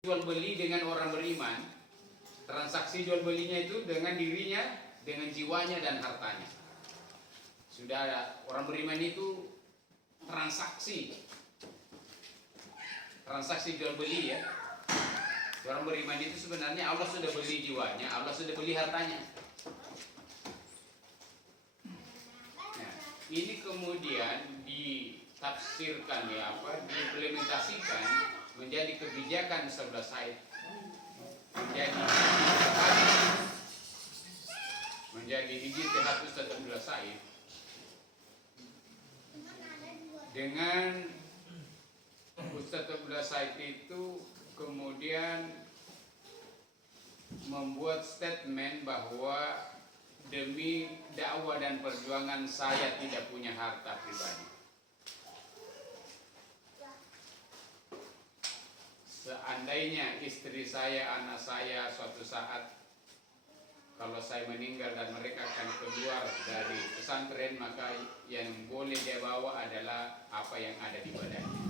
jual beli dengan orang beriman, transaksi jual belinya itu dengan dirinya, dengan jiwanya dan hartanya. Sudah ada orang beriman itu transaksi jual beli ya. Orang beriman itu sebenarnya Allah sudah beli jiwanya, Allah sudah beli hartanya. Nah, ini kemudian ditafsirkan diimplementasikan menjadi kebijakan 11 Said, menjadi ijtihad Ustaz Abdullah Said dengan Ustaz Abdullah Said itu kemudian membuat statement bahwa demi dakwah dan perjuangan saya tidak punya harta pribadi. Seandainya istri saya, anak saya suatu saat kalau saya meninggal dan mereka akan keluar dari pesantren, maka yang boleh dia bawa adalah apa yang ada di badannya.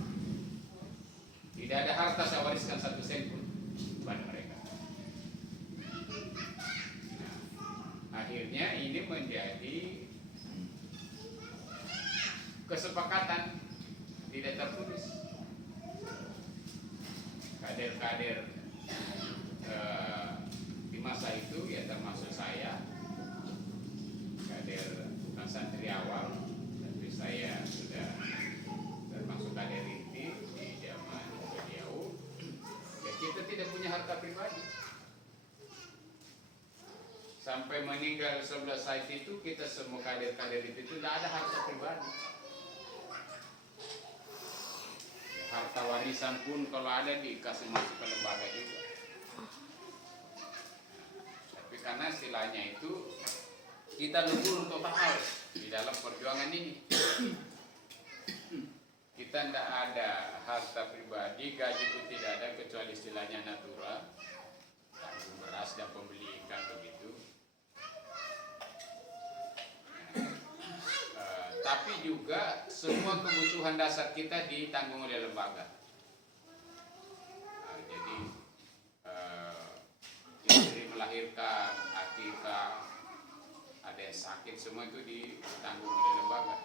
Tidak ada harta saya wariskan 1 sen pun pada mereka. Nah, akhirnya ini menjadi kesepakatan tidak tertulis. Kader-kader di masa itu ya termasuk saya, kader santri awal, tapi saya sudah termasuk kader inti di zaman beliau. Ya kita tidak punya harta pribadi. Sampai meninggal 11 Said itu kita semua kader-kader itu tidak ada harta pribadi. Harta warisan pun kalau ada dikasih masuk ke lembaga juga. Tapi karena istilahnya itu kita lebur total di dalam perjuangan ini. Kita tidak ada harta pribadi, gaji pun tidak ada kecuali istilahnya natura, tanggung beras dan pembeli ikan begitu. Tapi juga semua kebutuhan dasar kita ditanggung oleh lembaga. Jadi istri melahirkan, akikah, ada yang sakit, semua itu ditanggung oleh lembaga.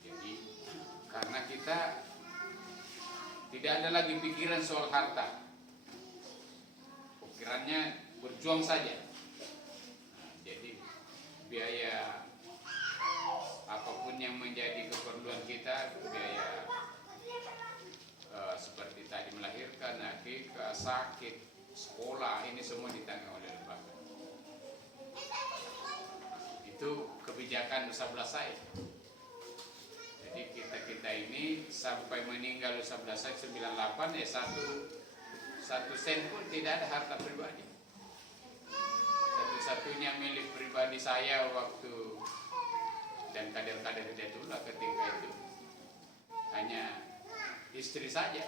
Jadi karena kita tidak ada lagi pikiran soal harta, pikirannya berjuang saja. Jadi biaya apapun yang menjadi keperluan kita, biaya seperti tadi melahirkan, akikah, sakit, sekolah, ini semua ditanggung oleh lembaga. Itu kebijakan 11 Said. Jadi kita ini sampai meninggal 11 Said 98 ya satu sen pun tidak ada harta pribadi. Satu-satunya milik pribadi saya waktu dan kader-kader Hidayatullah ketika itu hanya istri saja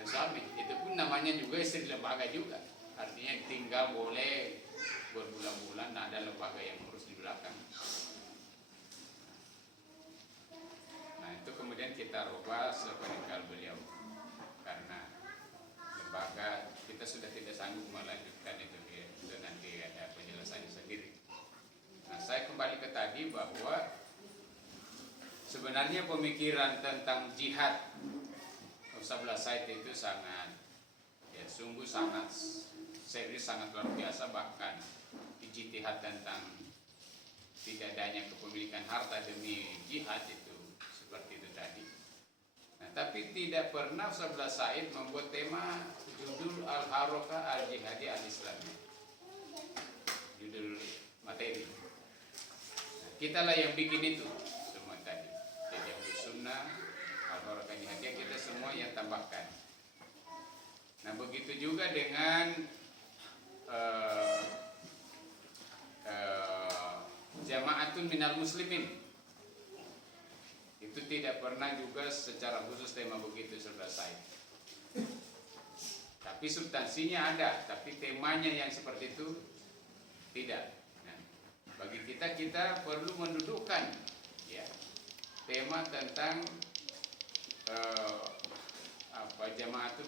dan suami. Itu pun namanya juga istri lembaga juga. Artinya tinggal boleh berbulan-bulan, ada lembaga yang urus di belakang. Nah itu kemudian kita rubah sepeninggal beliau karena lembaga kita sudah tidak sanggup melanjutkan itu nanti ada penjelasannya sendiri. Nah saya kembali ke tadi bahwa sebenarnya pemikiran tentang jihad Ustaz Abdullah Said itu sangat sungguh sangat serius, sangat luar biasa. Bahkan ijtihad tentang tidak adanya kepemilikan harta demi jihad itu seperti itu tadi. Nah, tapi tidak pernah Ustaz Abdullah Said membuat tema judul Al-Harakah Al-Jihadi Al-Islami, judul materi. Nah, kitalah yang bikin itu semua tadi. Jadi Ahlus Sunnah, Al-Harakah Jihadiyah, kita semua yang tambahkan. Nah begitu juga dengan Jama'atun Minal Muslimin, itu tidak pernah juga secara khusus tema begitu selesai. Tapi substansinya ada, tapi temanya yang seperti itu tidak. Nah, bagi kita perlu mendudukkan ya tema tentang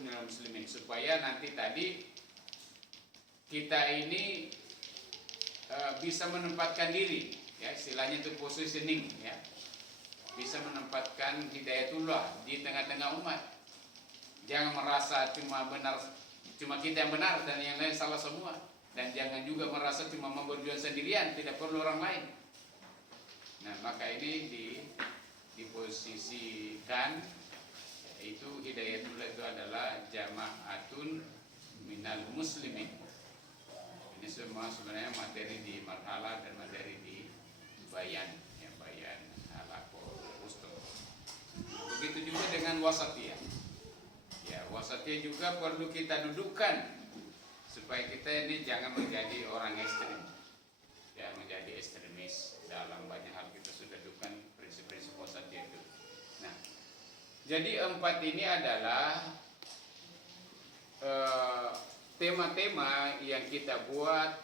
minal muslimin, supaya nanti tadi kita ini bisa menempatkan diri, ya istilahnya itu positioning, ya, bisa menempatkan hidayatullah di tengah-tengah umat. Jangan merasa cuma kita yang benar dan yang lain salah semua, dan jangan juga merasa cuma mau berjuang sendirian, tidak perlu orang lain. Nah, maka ini diposisikan, yaitu hidayatullah itu adalah jama'atun minal muslimin. Ini semua sebenarnya materi di marhalah dan materi di bayan, ya, bayan halaqah ustul. Begitu juga dengan wasatiyah. Ya, wasatiyah juga perlu kita dudukkan supaya kita ini jangan menjadi orang ekstrim, ya, menjadi ekstremis. Dalam banyak hal kita sudah dudukkan prinsip-prinsip wasatiyah itu. Nah, jadi 4 ini adalah tema-tema yang kita buat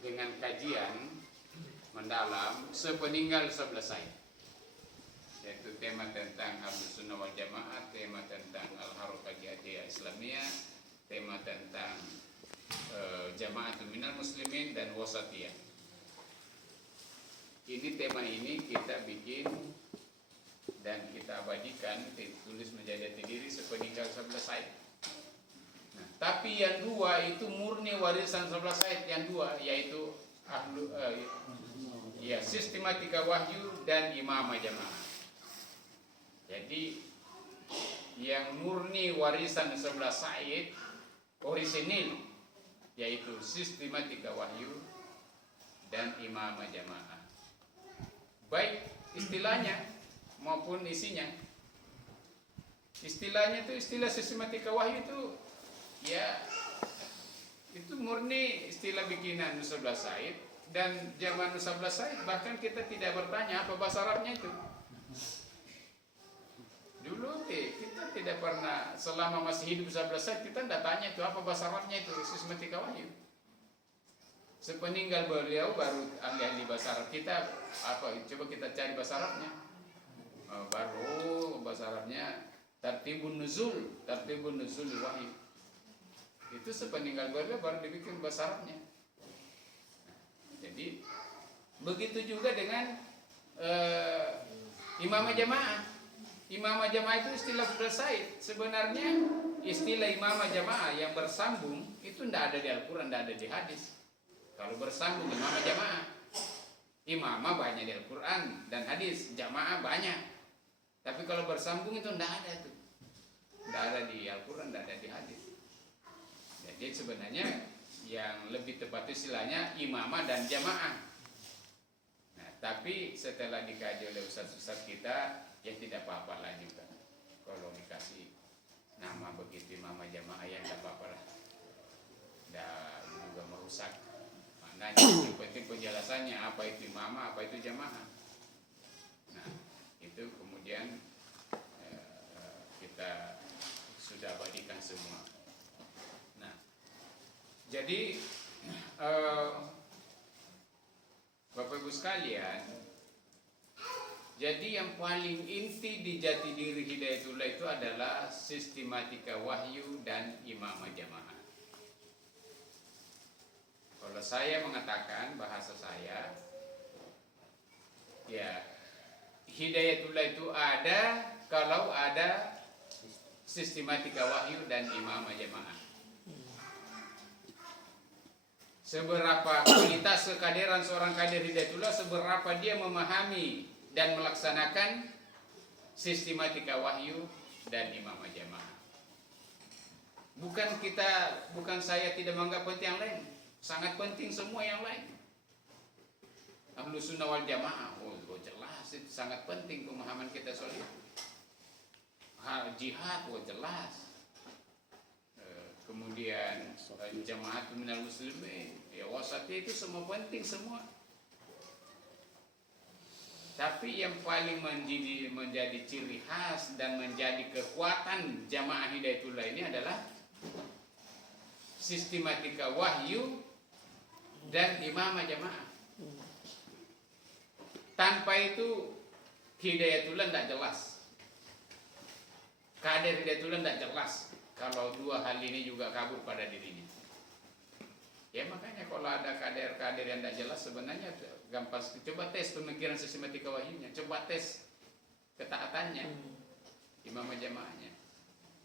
dengan kajian mendalam sepeninggal selesai, yaitu tema tentang Ahlus Sunnah wal Jamaah, tema tentang Al-Harakah Jihadiyah Islamiyah, tema tentang Jama'atun minal muslimin, dan wasatiyah. Ini tema ini kita bikin dan kita abadikan, ditulis menjadi diri sepeninggal 11 Said. Nah, tapi yang 2 itu murni warisan 11 Said, yang 2 yaitu sistematika wahyu dan imamah jamaah. Jadi yang murni warisan 11 Said orisinil yaitu sistematika wahyu dan imamah jamaah, baik istilahnya maupun isinya. Istilahnya itu istilah sistematika wahyu itu, ya, itu murni istilah bikinan Nusablah Said, dan zaman Nusablah Said bahkan kita tidak bertanya apa bahasa Arabnya itu. Dulu kita tidak pernah, selama masih hidup Nusablah Said, kita tidak tanya itu apa bahasa Arabnya itu sistematika wahyu. Sepeninggal beliau baru ahli-ahli bahasa Arab kita coba kita cari bahasa Arabnya. Baru bahasa Arabnya tartibun nuzul wahyu. Itu sepeninggal beliau baru dibikin bahasa Arabnya. Jadi begitu juga dengan imamah jamaah. Imamah jamaah itu istilah Said. Sebenarnya istilah imamah jamaah yang bersambung itu tidak ada di Al-Quran, tidak ada di hadis. Kalau bersambung imamah jamaah, imamah banyak di Al-Quran dan hadis, jamaah banyak. Tapi kalau bersambung itu tidak ada tuh, tidak ada di Al-Quran, tidak ada di hadis. Jadi sebenarnya yang lebih tepat istilahnya imamah dan jamaah. Nah, tapi setelah dikaji oleh ustaz-ustaz kita, ya tidak apa-apa lah juga kalau dikasih nama begitu imamah jamaah, yang tidak apa-apa lah, tidak juga merusak maknanya. Yang penting penjelasannya apa itu imamah, apa itu jamaah. Nah, itu kemudian kita sudah abadikan semua. Nah, jadi Bapak Ibu sekalian, jadi yang paling inti di jati diri hidayatullah itu adalah sistematika wahyu dan imamah jamaah. Kalau saya mengatakan bahasa saya, ya, hidayatullah itu ada kalau ada sistematika wahyu dan imamah jamaah. Seberapa kualitas kekadiran seorang kadir hidayatullah, seberapa dia memahami dan melaksanakan sistematika wahyu dan imamah jamaah. Bukan saya tidak menganggap penting yang lain, sangat penting semua yang lain. Ahlus Sunnah wal Jamaah, jelas itu sangat penting pemahaman kita soal itu. Jihad, jelas. Kemudian Jama'atun minal muslimin, ya, wasatiyah, itu semua penting semua. Tapi yang paling menjadi ciri khas dan menjadi kekuatan jamaah hidayatullah ini adalah sistematika wahyu dan imamah jamaah. Tanpa itu hidayatullah tidak jelas. Kader Hidayatullah tidak jelas kalau dua hal ini juga kabur pada dirinya. Ya makanya kalau ada kader-kader yang tidak jelas sebenarnya gampang. Coba tes pemikiran sistematika wahyunya, coba tes ketaatannya, imam jamaahnya,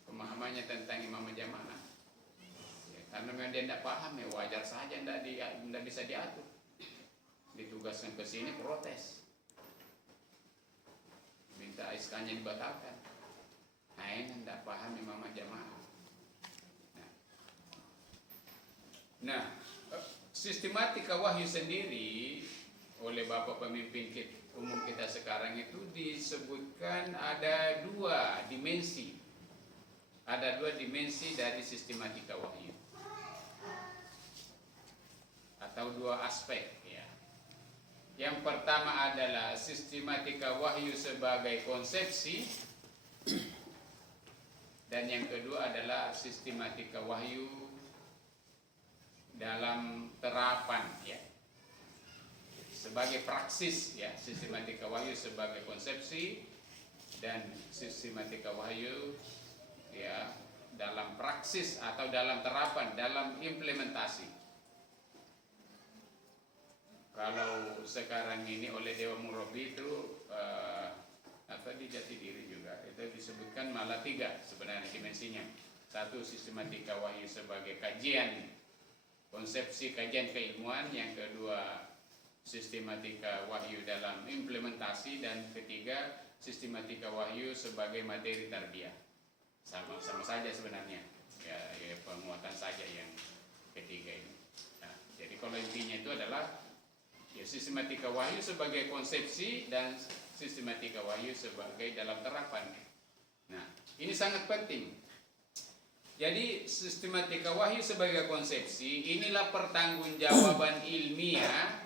pemahamannya tentang imam jamaah. Ya, karena memang dia tidak paham, ya wajar saja tidak bisa diatur. Ditugaskan ke sini protes, minta SK-nya dibatalkan. Nah ini tidak paham imam jamaah. Nah, sistematika wahyu sendiri oleh Bapak Pemimpin umum kita sekarang itu disebutkan ada dua dimensi. Ada dua dimensi dari sistematika wahyu. Atau dua aspek ya. Yang pertama adalah sistematika wahyu sebagai konsepsi. Dan yang kedua adalah sistematika wahyu dalam terapan ya, sebagai praksis ya, sistematika wahyu sebagai konsepsi dan sistematika wahyu ya dalam praksis atau dalam terapan, dalam implementasi. Kalau sekarang ini oleh Dewa Murabi itu di Jatidiri juga itu disebutkan malah tiga sebenarnya dimensinya. Satu, sistematika wahyu sebagai kajian konsepsi kajian keilmuan, yang kedua sistematika wahyu dalam implementasi, dan ketiga sistematika wahyu sebagai materi tarbiyah. Sama saja sebenarnya ya penguatan saja yang ketiga ini. Nah, jadi kalau intinya itu adalah ya sistematika wahyu sebagai konsepsi dan sistematika wahyu sebagai dalam terapan. Nah ini sangat penting. Jadi sistematika wahyu sebagai konsepsi, inilah pertanggungjawaban ilmiah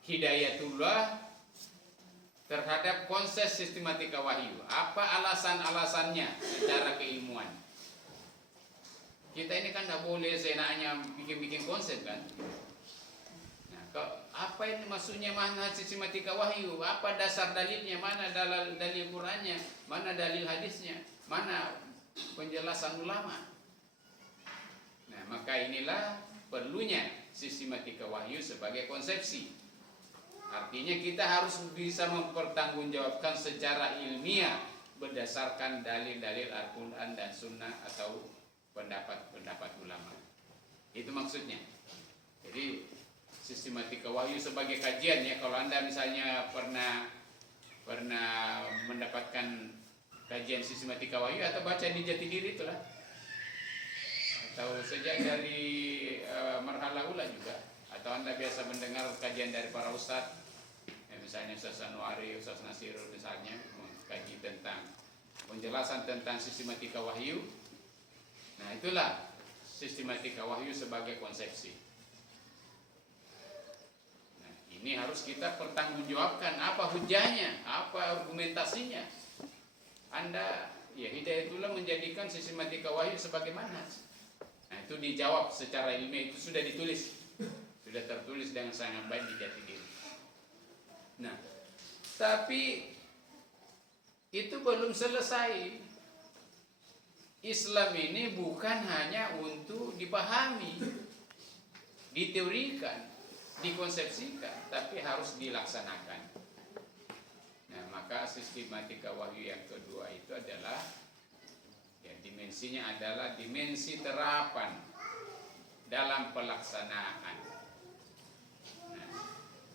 Hidayatullah terhadap konsep sistematika wahyu. Apa alasan-alasannya secara keilmuan? Kita ini kan tidak boleh seenaknya bikin-bikin konsep kan. Nah, apa ini maksudnya mana sistematika wahyu? Apa dasar dalilnya? Mana dalil Qur'annya? Mana dalil hadisnya? Mana penjelasan ulama? Maka inilah perlunya sistematika wahyu sebagai konsepsi. Artinya kita harus bisa mempertanggungjawabkan secara ilmiah berdasarkan dalil-dalil Al-Quran dan Sunnah atau pendapat-pendapat ulama. Itu maksudnya. Jadi sistematika wahyu sebagai kajian ya. Kalau Anda misalnya pernah mendapatkan kajian sistematika wahyu atau baca di Jatidiri itulah. Atau sejak dari marhala ula juga, atau Anda biasa mendengar kajian dari para ustadz ya, misalnya Ustaz Anwari, Ustaz Nasirul misalnya kaji tentang penjelasan tentang sistematika wahyu. Nah itulah sistematika wahyu sebagai konsepsi. Nah, ini harus kita pertanggungjawabkan apa hujahnya, apa argumentasinya. Anda ya Hidayatullah menjadikan sistematika wahyu sebagai manhaj. Nah itu dijawab secara ilmiah, itu sudah ditulis, sudah tertulis dengan sangat baik di Jatidiri. Nah, tapi itu belum selesai. Islam ini bukan hanya untuk dipahami, diteorikan, dikonsepsikan, tapi harus dilaksanakan. Nah, maka sistematika wahyu yang kedua itu adalah dimensinya adalah dimensi terapan dalam pelaksanaan. Nah,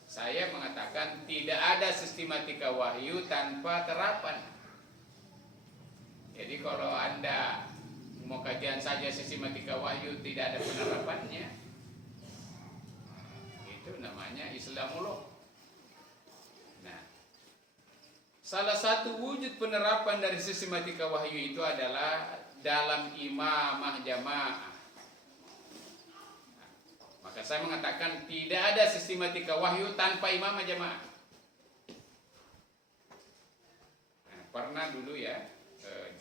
saya mengatakan tidak ada sistematika wahyu tanpa terapan. Jadi kalau Anda mau kajian saja sistematika wahyu tidak ada penerapannya, itu namanya Islamullah. Nah, salah satu wujud penerapan dari sistematika wahyu itu adalah dalam imamah jamaah. Nah, maka saya mengatakan tidak ada sistematika wahyu tanpa imamah jamaah. Nah, pernah dulu ya,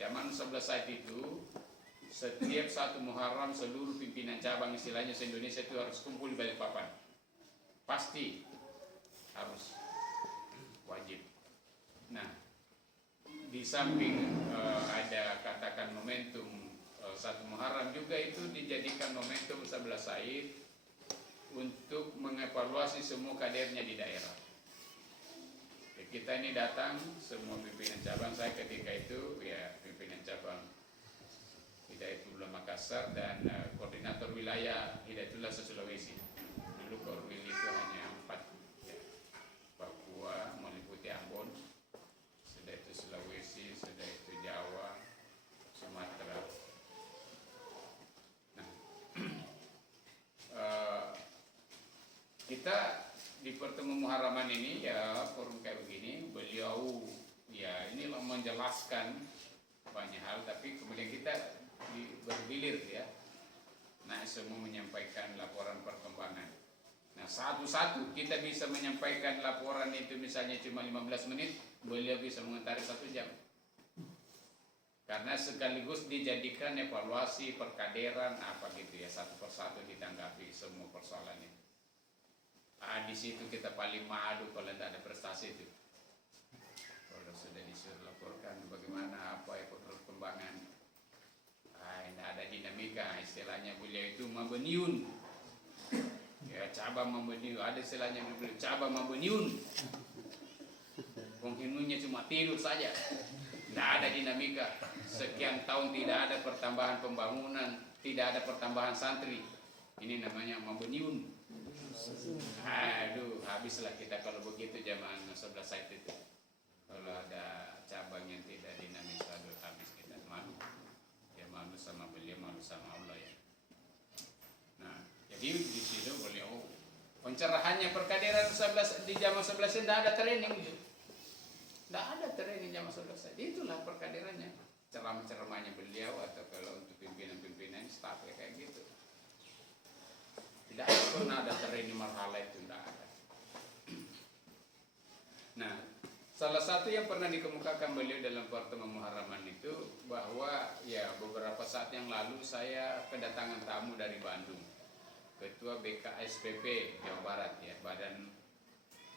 zaman 11 saat itu, setiap satu Muharram seluruh pimpinan cabang istilahnya se-Indonesia itu harus kumpul di Balikpapan. Pasti harus wajib. Nah, di samping ada kata-kata juga itu dijadikan momentum Sabla Said untuk mengevaluasi semua kadernya di daerah. Kita ini datang semua pimpinan cabang, saya ketika itu ya pimpinan cabang Hidayatullah Makassar dan koordinator wilayah Hidayatullah Sulawesi. Dulu Korwil itu hanya 4 ya. Papua meliputi Ambon, sudah itu Sulawesi, sudah itu Jawa, Sumatera. Nah, kita di pertemuan Muharraman ini ya forum kayak begini, beliau ya ini menjelaskan banyak hal, tapi kemudian kita bergilir ya. Nah, semua menyampaikan laporan perkembangan. Nah, satu-satu kita bisa menyampaikan laporan itu misalnya cuma 15 menit, beliau bisa mengomentari 1 jam. Karena sekaligus dijadikan evaluasi perkaderan apa gitu ya, satu persatu ditanggapi semua persoalannya. Di situ kita paling malu kalau tidak ada prestasi itu. Kalau sudah disuruh laporkan bagaimana apa ya perkembangan, tidak ada dinamika, istilahnya beliau itu mabeniun. Ya cabang mabeniun, ada istilahnya beliau cabang mabeniun. Penghinunya cuma tidur saja, tidak ada dinamika. Sekian tahun tidak ada pertambahan pembangunan, tidak ada pertambahan santri. Ini namanya mabeniun. Aduh, habislah kita kalau begitu zaman 11 Said itu. Kalau ada cabang yang tidak dinamis, aduh habis kita malu. Ya malu sama beliau, malu sama Allah ya. Nah, jadi di situ beliau pencerahannya perkaderan 11 di zaman 11 tidak ada training gitu. Tidak ada training zaman 11. Itulah perkaderannya. Ceramah-ceramahnya beliau atau kalau untuk pimpinan-pimpinan staf kayak gitu. Tidak pernah ada training marhala itu, tidak ada. Nah, salah satu yang pernah dikemukakan beliau dalam pertemuan Muharraman itu bahwa ya beberapa saat yang lalu saya kedatangan tamu dari Bandung, Ketua BKSPP Jawa Barat ya, Badan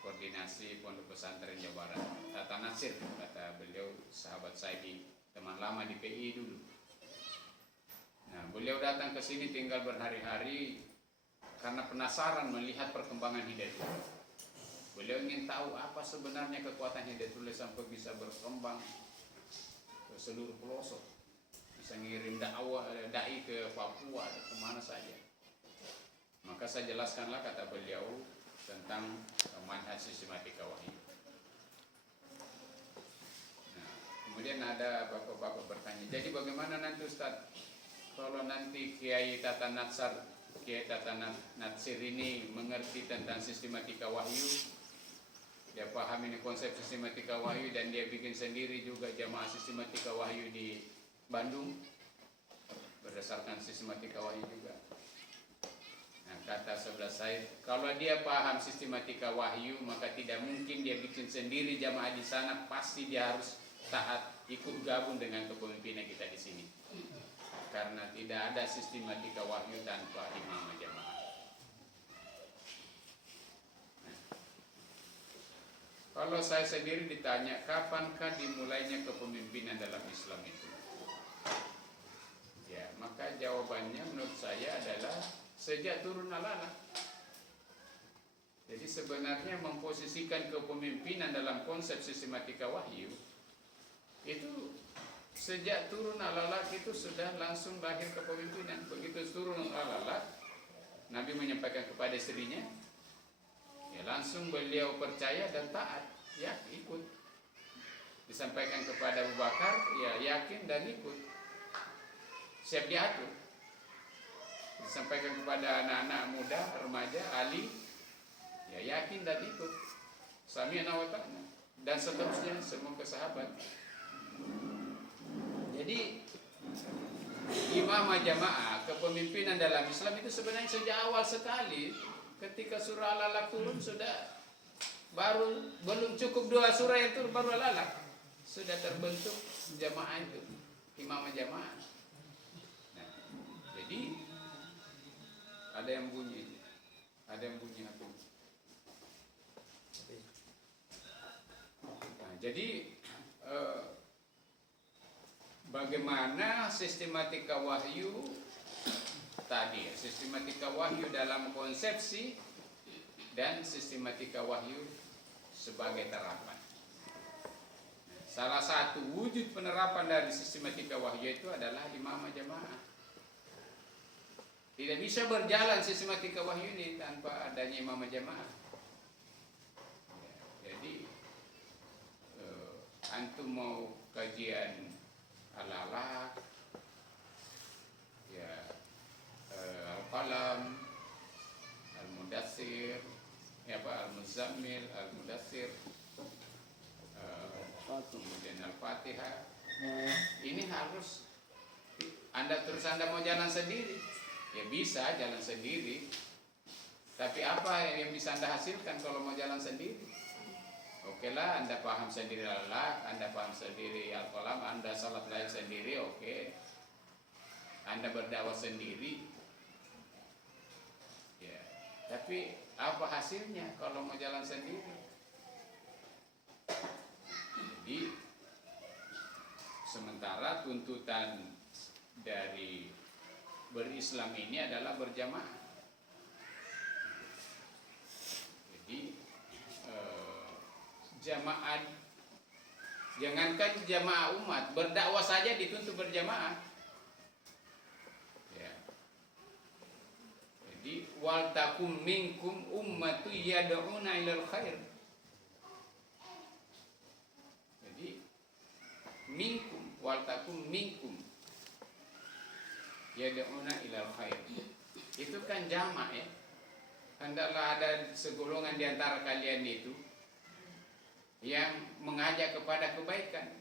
Koordinasi Pondok Pesantren Jawa Barat, Tata Nasir kata beliau, sahabat saya di teman lama di PI dulu. Nah, beliau datang ke sini tinggal berhari-hari karena penasaran melihat perkembangan Hidayatullah. Beliau ingin tahu apa sebenarnya kekuatan Hidayatullah sampai bisa berkembang ke seluruh pelosok, bisa ngirim dai ke Papua, kemana saja. Maka saya jelaskanlah kata beliau tentang manhaj sistematika wahyu. Nah, kemudian ada bapak-bapak bertanya, jadi bagaimana nanti Ustaz kalau nanti Kiai Tata Natsir ini mengerti tentang sistematika wahyu, dia paham ini konsep sistematika wahyu dan dia bikin sendiri juga jamaah sistematika wahyu di Bandung berdasarkan sistematika wahyu juga. Nah, kata sebelah saya, kalau dia paham sistematika wahyu maka tidak mungkin dia bikin sendiri jamaah di sana, pasti dia harus taat ikut gabung dengan kepemimpinan kita di sini. Karena tidak ada sistematika wahyu tanpa imam jamaah. Nah, kalau saya sendiri ditanya kapankah dimulainya kepemimpinan dalam Islam itu, ya maka jawabannya menurut saya adalah sejak turun al-alaq. Jadi sebenarnya memposisikan kepemimpinan dalam konsep sistematika wahyu itu sejak turun al-alaq itu sudah langsung lahir kepemimpinan. Begitu turun al-alaq, Nabi menyampaikan kepada istrinya, ya langsung beliau percaya dan taat, ya ikut. Disampaikan kepada Abu Bakar, ya yakin dan ikut, siap diatur. Disampaikan kepada anak-anak muda, remaja, Ali, ya yakin dan ikut, sami'na wa ta'na, dan seterusnya semua ke sahabat. Jadi imam jamaah, kepemimpinan dalam Islam itu sebenarnya sejak awal sekali, ketika surah al-alaq turun sudah belum cukup 2 surah yang turun baru al-alaq sudah terbentuk jamaah itu, imam jamaah. Nah, jadi ada yang bunyi apa? Nah, jadi bagaimana sistematika wahyu tadi, sistematika wahyu dalam konsepsi dan sistematika wahyu sebagai terapan. Salah satu wujud penerapan dari sistematika wahyu itu adalah imamah jamaah. Tidak bisa berjalan sistematika wahyu ini tanpa adanya imamah jamaah. Jadi antum mau kajian al-alaq, ya, al-qalam, al-mudaththir, al-muzammil, al-mudaththir, kemudian al-fatihah. Ini harus Anda mau jalan sendiri, ya bisa jalan sendiri. Tapi apa yang bisa Anda hasilkan kalau mau jalan sendiri? Oke lah, Anda paham sendiri al-alaq, Anda paham sendiri al-qalam, Anda salat lain sendiri, oke. Anda berdakwah sendiri, ya. Tapi apa hasilnya kalau mau jalan sendiri? Jadi sementara tuntutan dari berislam ini adalah berjamaah. Jadi jamaah, jangankan jamaah umat, berdakwah saja dituntut berjamaah. Ya. Jadi wal takum minkum ummatu yad'una ilal khair. Jadi minkum, wal takum minkum yad'una ilal khair. Itu kan jamaah, ya. Hendaklah ada segolongan di antara kalian itu yang mengajak kepada kebaikan.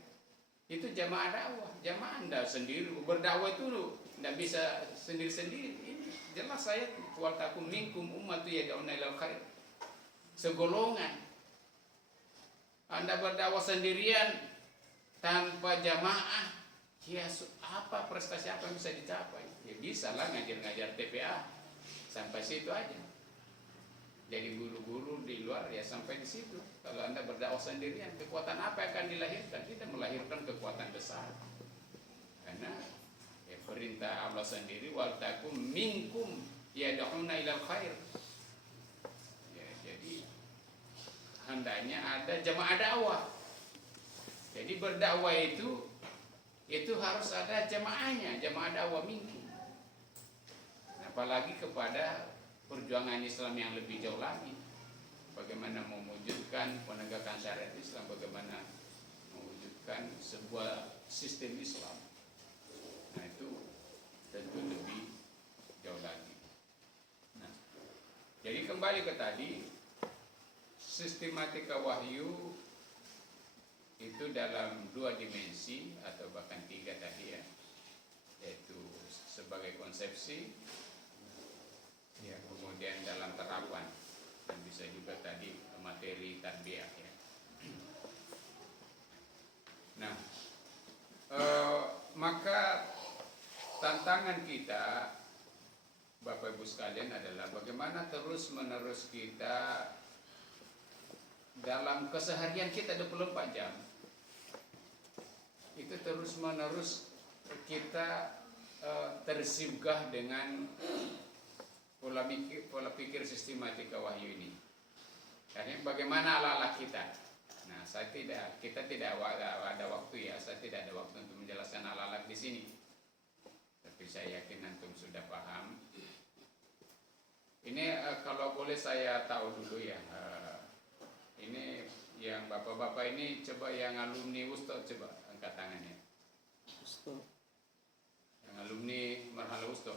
Itu jamaah dakwah. Jamaah Anda sendiri berdakwah itu tidak bisa sendiri-sendiri. Ini jelas ayat, wal takum minkum ummatu yad'una ilal khair. Segolongan. Anda berdakwah sendirian tanpa jamaah, ya apa prestasi apa yang bisa dicapai? Ya bisa lah ngajar-ngajar TPA sampai situ aja. Jadi guru-guru di luar ya sampai di situ. Kalau Anda berdakwah sendirian, kekuatan apa yang akan dilahirkan? Kita melahirkan kekuatan besar. Karena ya perintah Allah sendiri, wal takum minkum yad'una ilal khair. Ya, jadi hendaknya ada jamaah dakwah. Jadi berdakwah itu harus ada jamaahnya, jamaah dakwah minkum. Apalagi kepada perjuangan Islam yang lebih jauh lagi, bagaimana mewujudkan penegakan syariat Islam, bagaimana mewujudkan sebuah sistem Islam. Nah itu tentu lebih jauh lagi. Nah, jadi kembali ke tadi, sistematika wahyu itu dalam 2 dimensi atau bahkan 3 tadi, ya, yaitu sebagai konsepsi, ya, kemudian dalam terapan, dan bisa juga tadi materi tarbiyah, ya. Nah, maka tantangan kita, Bapak Ibu sekalian, adalah bagaimana terus-menerus kita dalam keseharian kita 24 jam itu terus-menerus kita tersinggah dengan pola pikir sistematika wahyu ini. Karena bagaimana ala-ala kita. Nah, kita tidak ada waktu, ya. Saya tidak ada waktu untuk menjelaskan ala-ala di sini. Tapi saya yakin antum sudah paham. Ini kalau boleh saya tahu dulu, ya. Ini yang bapak-bapak ini, coba yang alumni Ustaz, coba angkat tangannya. Ustaz. Yang alumni Marhala Ustaz.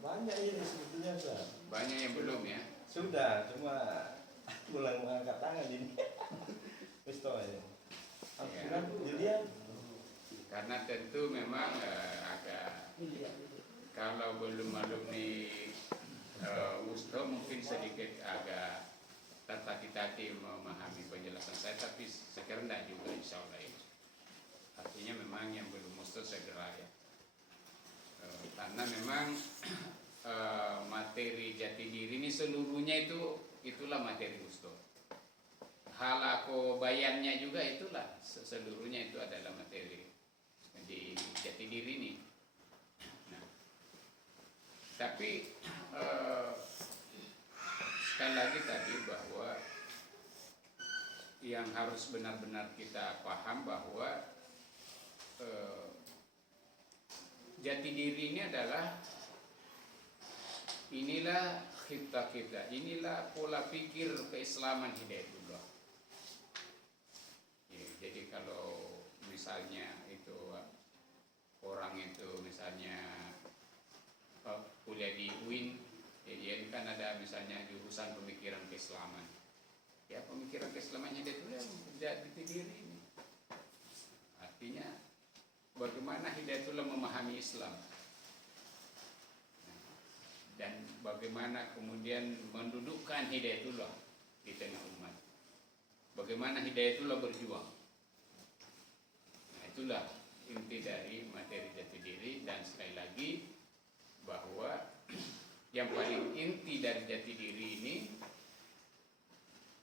Banyak ini sebetulnya, Pak. Banyak yang belum, ya. Sudah, cuma pulang mengangkat tangan ini. Pistol ya. Jadi karena tentu memang agak, kalau belum alumni Ustaz mungkin sedikit agak tertati-tati memahami penjelasan saya, tapi sekiranya tidak juga, insya Allah, ya. Artinya memang yang belum Ustaz segera, ya. Karena memang materi jati diri ini seluruhnya itulah materi Ustaz. Hal aku uraiannya juga itulah seluruhnya itu adalah materi di jati diri ini. Nah, tapi sekali lagi tadi bahwa yang harus benar-benar kita paham bahwa jati diri ini adalah inilah kita, inilah pola pikir keislaman Hidayatullah. Ya, jadi kalau misalnya itu orang itu misalnya kuliah di UIN, ya kan ada misalnya jurusan pemikiran keislaman. Ya pemikiran keislaman Hidayatullah jati diri ini. Artinya bagaimana Hidayatullah memahami Islam. Dan bagaimana kemudian mendudukkan Hidayatullah di tengah umat. Bagaimana Hidayatullah berjuang. Nah, itulah inti dari materi jati diri. Dan sekali lagi bahwa yang paling inti dari jati diri ini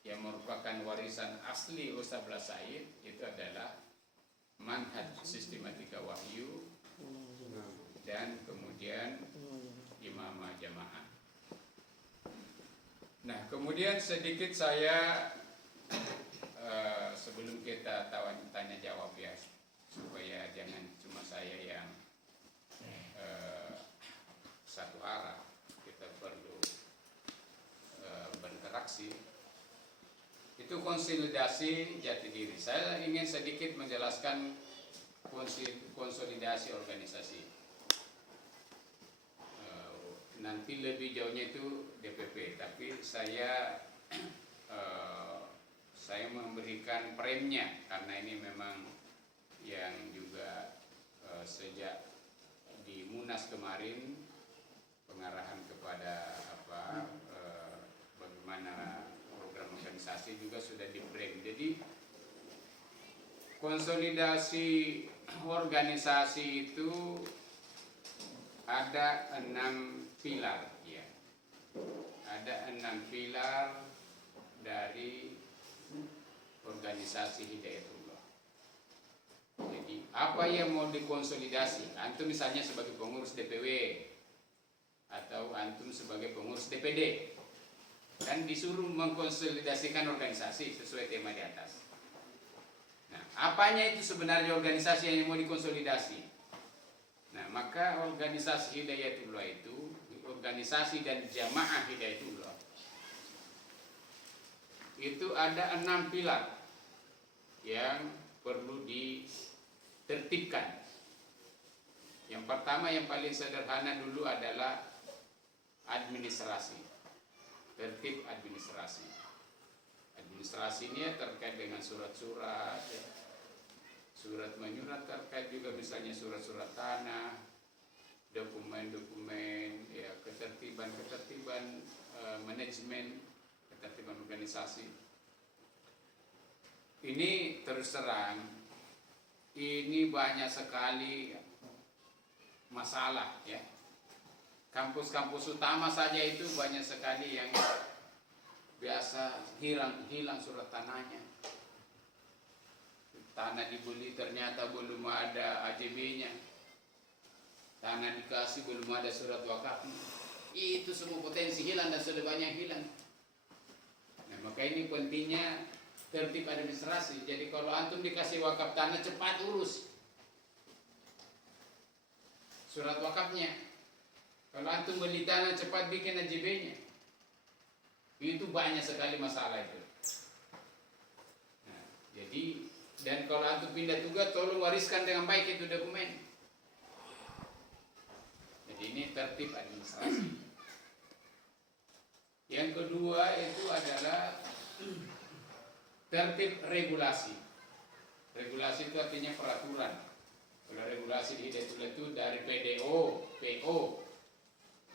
yang merupakan warisan asli Ustaz Abdullah Said itu adalah manhaj sistematika wahyu dan kemudian imamah jamaah. Nah, kemudian sedikit saya sebelum kita tanya jawab ya, supaya jangan cuma saya yang satu arah, kita perlu berinteraksi. Itu konsolidasi jati diri. Saya ingin sedikit menjelaskan konsolidasi organisasi. Nanti lebih jauhnya itu DPP, tapi saya memberikan premnya karena ini memang yang juga sejak di Munas kemarin pengarahan kepada bagaimana program organisasi juga sudah di-frame. Jadi konsolidasi organisasi itu ada 6 pilar, ya. Ada 6 pilar dari organisasi Hidayatullah. Jadi apa yang mau dikonsolidasi? Antum misalnya sebagai pengurus DPW atau antum sebagai pengurus DPD, kan disuruh mengkonsolidasikan organisasi sesuai tema di atas. Nah, apanya itu sebenarnya organisasi yang mau dikonsolidasi? Nah, maka organisasi Hidayatullah itu, organisasi dan jamaah Hidayatullah, itu ada 6 pilar yang perlu ditertibkan. Yang pertama, yang paling sederhana dulu adalah administrasi, tertib administrasi. Administrasi ini terkait dengan surat-surat, ya. Surat menyurat terkait juga misalnya surat-surat tanah, dokumen-dokumen, ya, ketertiban manajemen, ketertiban organisasi. Ini terus terang, ini banyak sekali masalah, ya. Kampus-kampus utama saja itu banyak sekali yang biasa hilang surat tanahnya. Tanah dibeli ternyata belum ada AJB-nya. Tanah dikasih belum ada surat wakafnya. Itu semua potensi hilang dan sudah banyak hilang. Nah, maka ini pentingnya tertib administrasi. Jadi kalau antum dikasih wakaf tanah, cepat urus surat wakafnya. Kalau antum beli tanah, cepat bikin AJB-nya. Itu banyak sekali masalah itu. Nah, jadi dan kalau antum pindah tugas, tolong wariskan dengan baik itu dokumen. Jadi ini tertib administrasi. Yang kedua itu adalah tertib regulasi. Regulasi itu artinya peraturan. Kalau regulasi di Hidayatullah itu dari PDO, PO,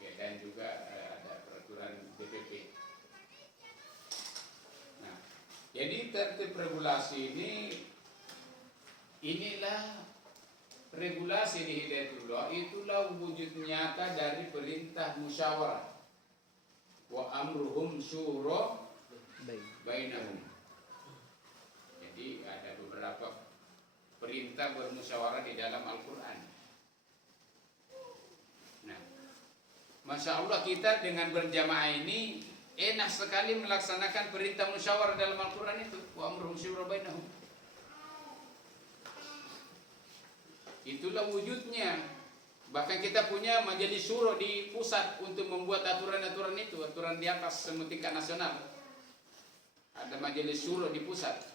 ya, dan juga ada peraturan DPP. Nah, jadi tertib regulasi inilah regulasi di Hidayatullah, itulah wujud nyata dari perintah musyawarah. Wa amruhum syura bainahum. Ya. perintah bermusyawarah di dalam Al-Quran. Nah, Masya Allah kita dengan berjamaah ini enak sekali melaksanakan perintah musyawarah dalam Al-Quran itu. Wa amruhum syura bainahum. Itulah wujudnya. Bahkan kita punya majelis syuro di pusat untuk membuat aturan-aturan itu, aturan di atas semua tingkat nasional. Ada majelis syuro di pusat.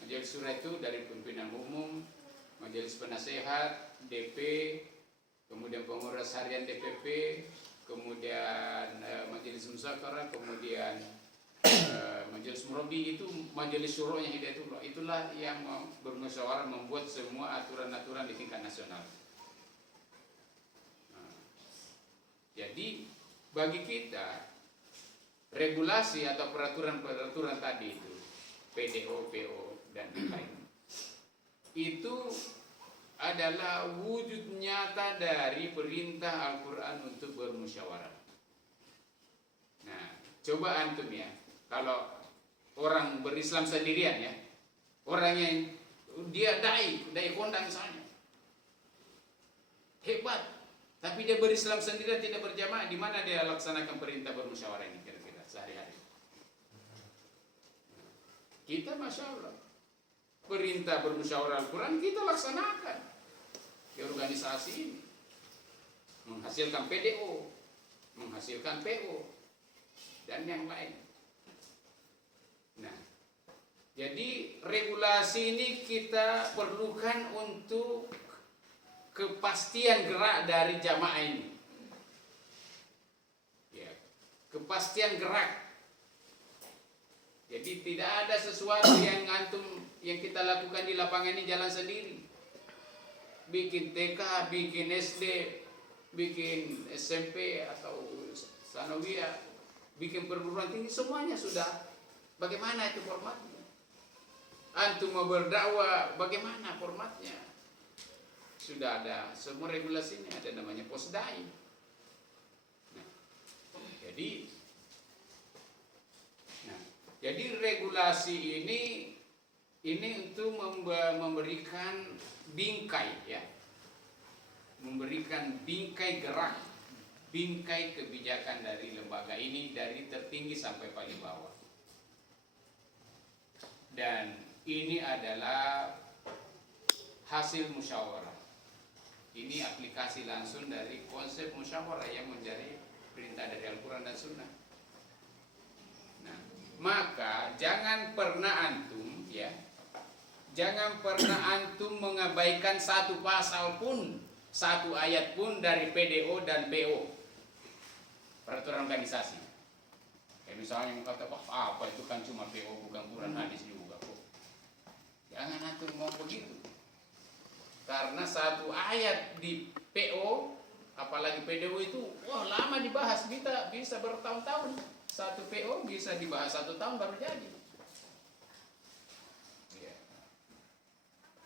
Majelis syuro itu dari pimpinan umum, majelis penasehat, DP, kemudian pengurus harian DPP, kemudian majelis musyawarah, kemudian majelis murabi. Itu majelis syuronya Hidayatullah. Itulah yang bermusyawarah membuat semua aturan-aturan di tingkat nasional. Jadi bagi kita regulasi atau peraturan-peraturan tadi itu PDO, PO dan lain itu adalah wujud nyata dari perintah Al-Quran untuk bermusyawarah. Nah, coba antum ya, kalau orang berislam sendirian ya, orang yang dia dai kondang misalnya, hebat, tapi dia berislam sendirian tidak berjamaah, di mana dia laksanakan perintah bermusyawarah ini kira-kira sehari-hari? Kita Masya Allah, perintah bermusyawarah Al-Quran kita laksanakan di organisasi ini, menghasilkan PDO, menghasilkan PO, dan yang lain. Nah, jadi regulasi ini kita perlukan untuk kepastian gerak dari jamaah ini. Ya, kepastian gerak. Jadi tidak ada sesuatu yang kita lakukan di lapangan ini jalan sendiri. Bikin TK, bikin SD, bikin SMP atau sanawiyah, bikin perguruan tinggi, semuanya sudah. Bagaimana itu formatnya? Antum mau berdakwah, bagaimana formatnya? Sudah ada semua regulasinya, ada namanya posdai. Nah, jadi regulasi ini untuk memberikan bingkai ya, memberikan bingkai gerak, bingkai kebijakan dari lembaga ini dari tertinggi sampai paling bawah. Dan ini adalah hasil musyawarah. Ini aplikasi langsung dari konsep musyawarah yang menjadi perintah dari Al-Quran dan Sunnah. Nah, maka jangan pernah antum ya, jangan pernah antum mengabaikan satu pasal pun, satu ayat pun dari PDO dan PO, peraturan organisasi. Kayak misalnya yang kata, wah apa itu kan cuma PO bukan Quran hadis juga kok. Jangan antum mau begitu. Karena satu ayat di PO, apalagi PDO itu, wah lama dibahas, bisa bertahun-tahun. Satu PO bisa dibahas 1 tahun baru jadi. Ya.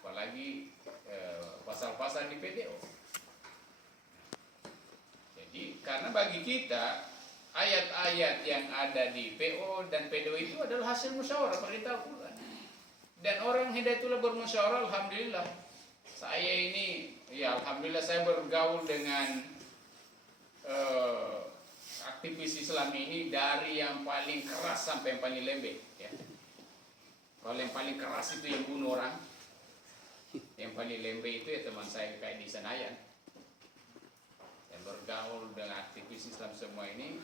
Apalagi pasal-pasal di PDO. Jadi karena bagi kita ayat-ayat yang ada di PO dan PDO itu adalah hasil musyawarah perintah Al-Quran. Dan orang Hidayatullah bermusyawarah, alhamdulillah. Saya ini, ya alhamdulillah saya bergaul dengan aktivis Islam ini dari yang paling keras sampai yang paling lembek. Ya. Kalau yang paling keras itu yang bunuh orang, yang paling lembek itu ya teman saya kayak di Senayan. Yang bergaul dengan aktivis Islam semua ini.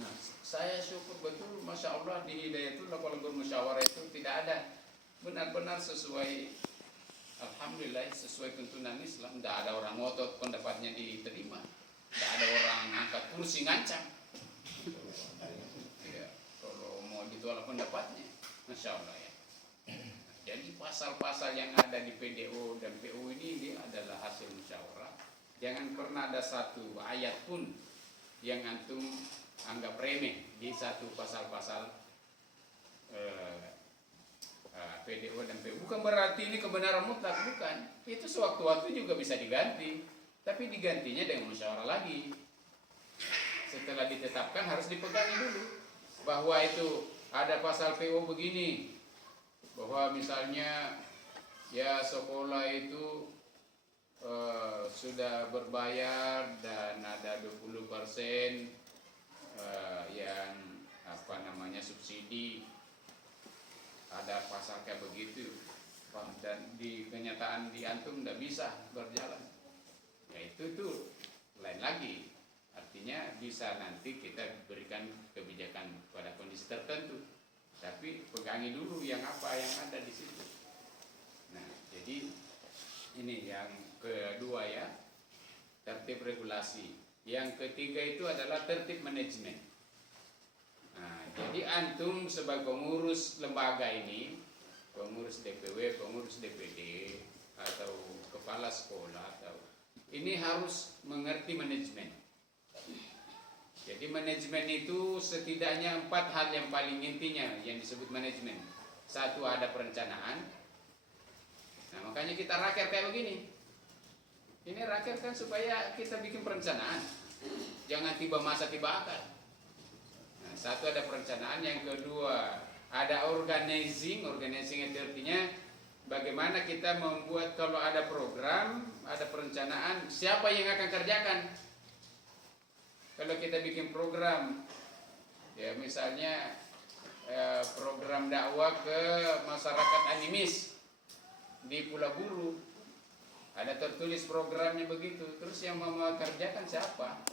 Nah, saya syukur betul, Masya Allah di Hidayatullah kalau bermusyawarah itu tidak ada, benar-benar sesuai. Alhamdulillah sesuai tuntunan Islam. Tidak ada orang ngotot pendapatnya diterima, tidak ada orang angkat kursi ngancam ya, kalau mau ditolak pendapatnya. Masya Allah ya. Jadi pasal-pasal yang ada di PDO dan PO ini adalah hasil musyawarah. Jangan pernah ada satu ayat pun yang antum anggap remeh di satu pasal-pasal PDO dan PO. Bukan berarti ini kebenaran mutlak, bukan. Itu sewaktu-waktu juga bisa diganti, tapi digantinya dengan musyawarah lagi. Setelah ditetapkan harus dipegangi dulu bahwa itu ada pasal PO begini, bahwa misalnya ya sekolah itu sudah berbayar dan ada 20% yang apa namanya subsidi, ada pasal kayak begitu, dan di kenyataan di antum tidak bisa berjalan, ya itu lain lagi. Artinya bisa nanti kita berikan kebijakan pada kondisi tertentu, tapi pegangi dulu yang apa yang ada di situ. Nah, jadi ini yang kedua ya, tertib regulasi. Yang ketiga itu adalah tertib manajemen. Nah, jadi antum sebagai pengurus lembaga ini, pengurus DPW, pengurus DPD, atau kepala sekolah, atau ini harus mengerti manajemen. Jadi manajemen itu setidaknya 4 hal yang paling intinya yang disebut manajemen. Satu, ada perencanaan. Nah, makanya kita rakyat kayak begini. Ini rakyat kan supaya kita bikin perencanaan, jangan tiba masa tiba akal. Nah, satu, ada perencanaan. Yang kedua, ada organizing. Organizing itu artinya bagaimana kita membuat, kalau ada program, ada perencanaan, siapa yang akan kerjakan. Kalau kita bikin program, ya misalnya program dakwah ke masyarakat animis di Pulau Buru, ada tertulis programnya begitu, terus yang mau kerjakan siapa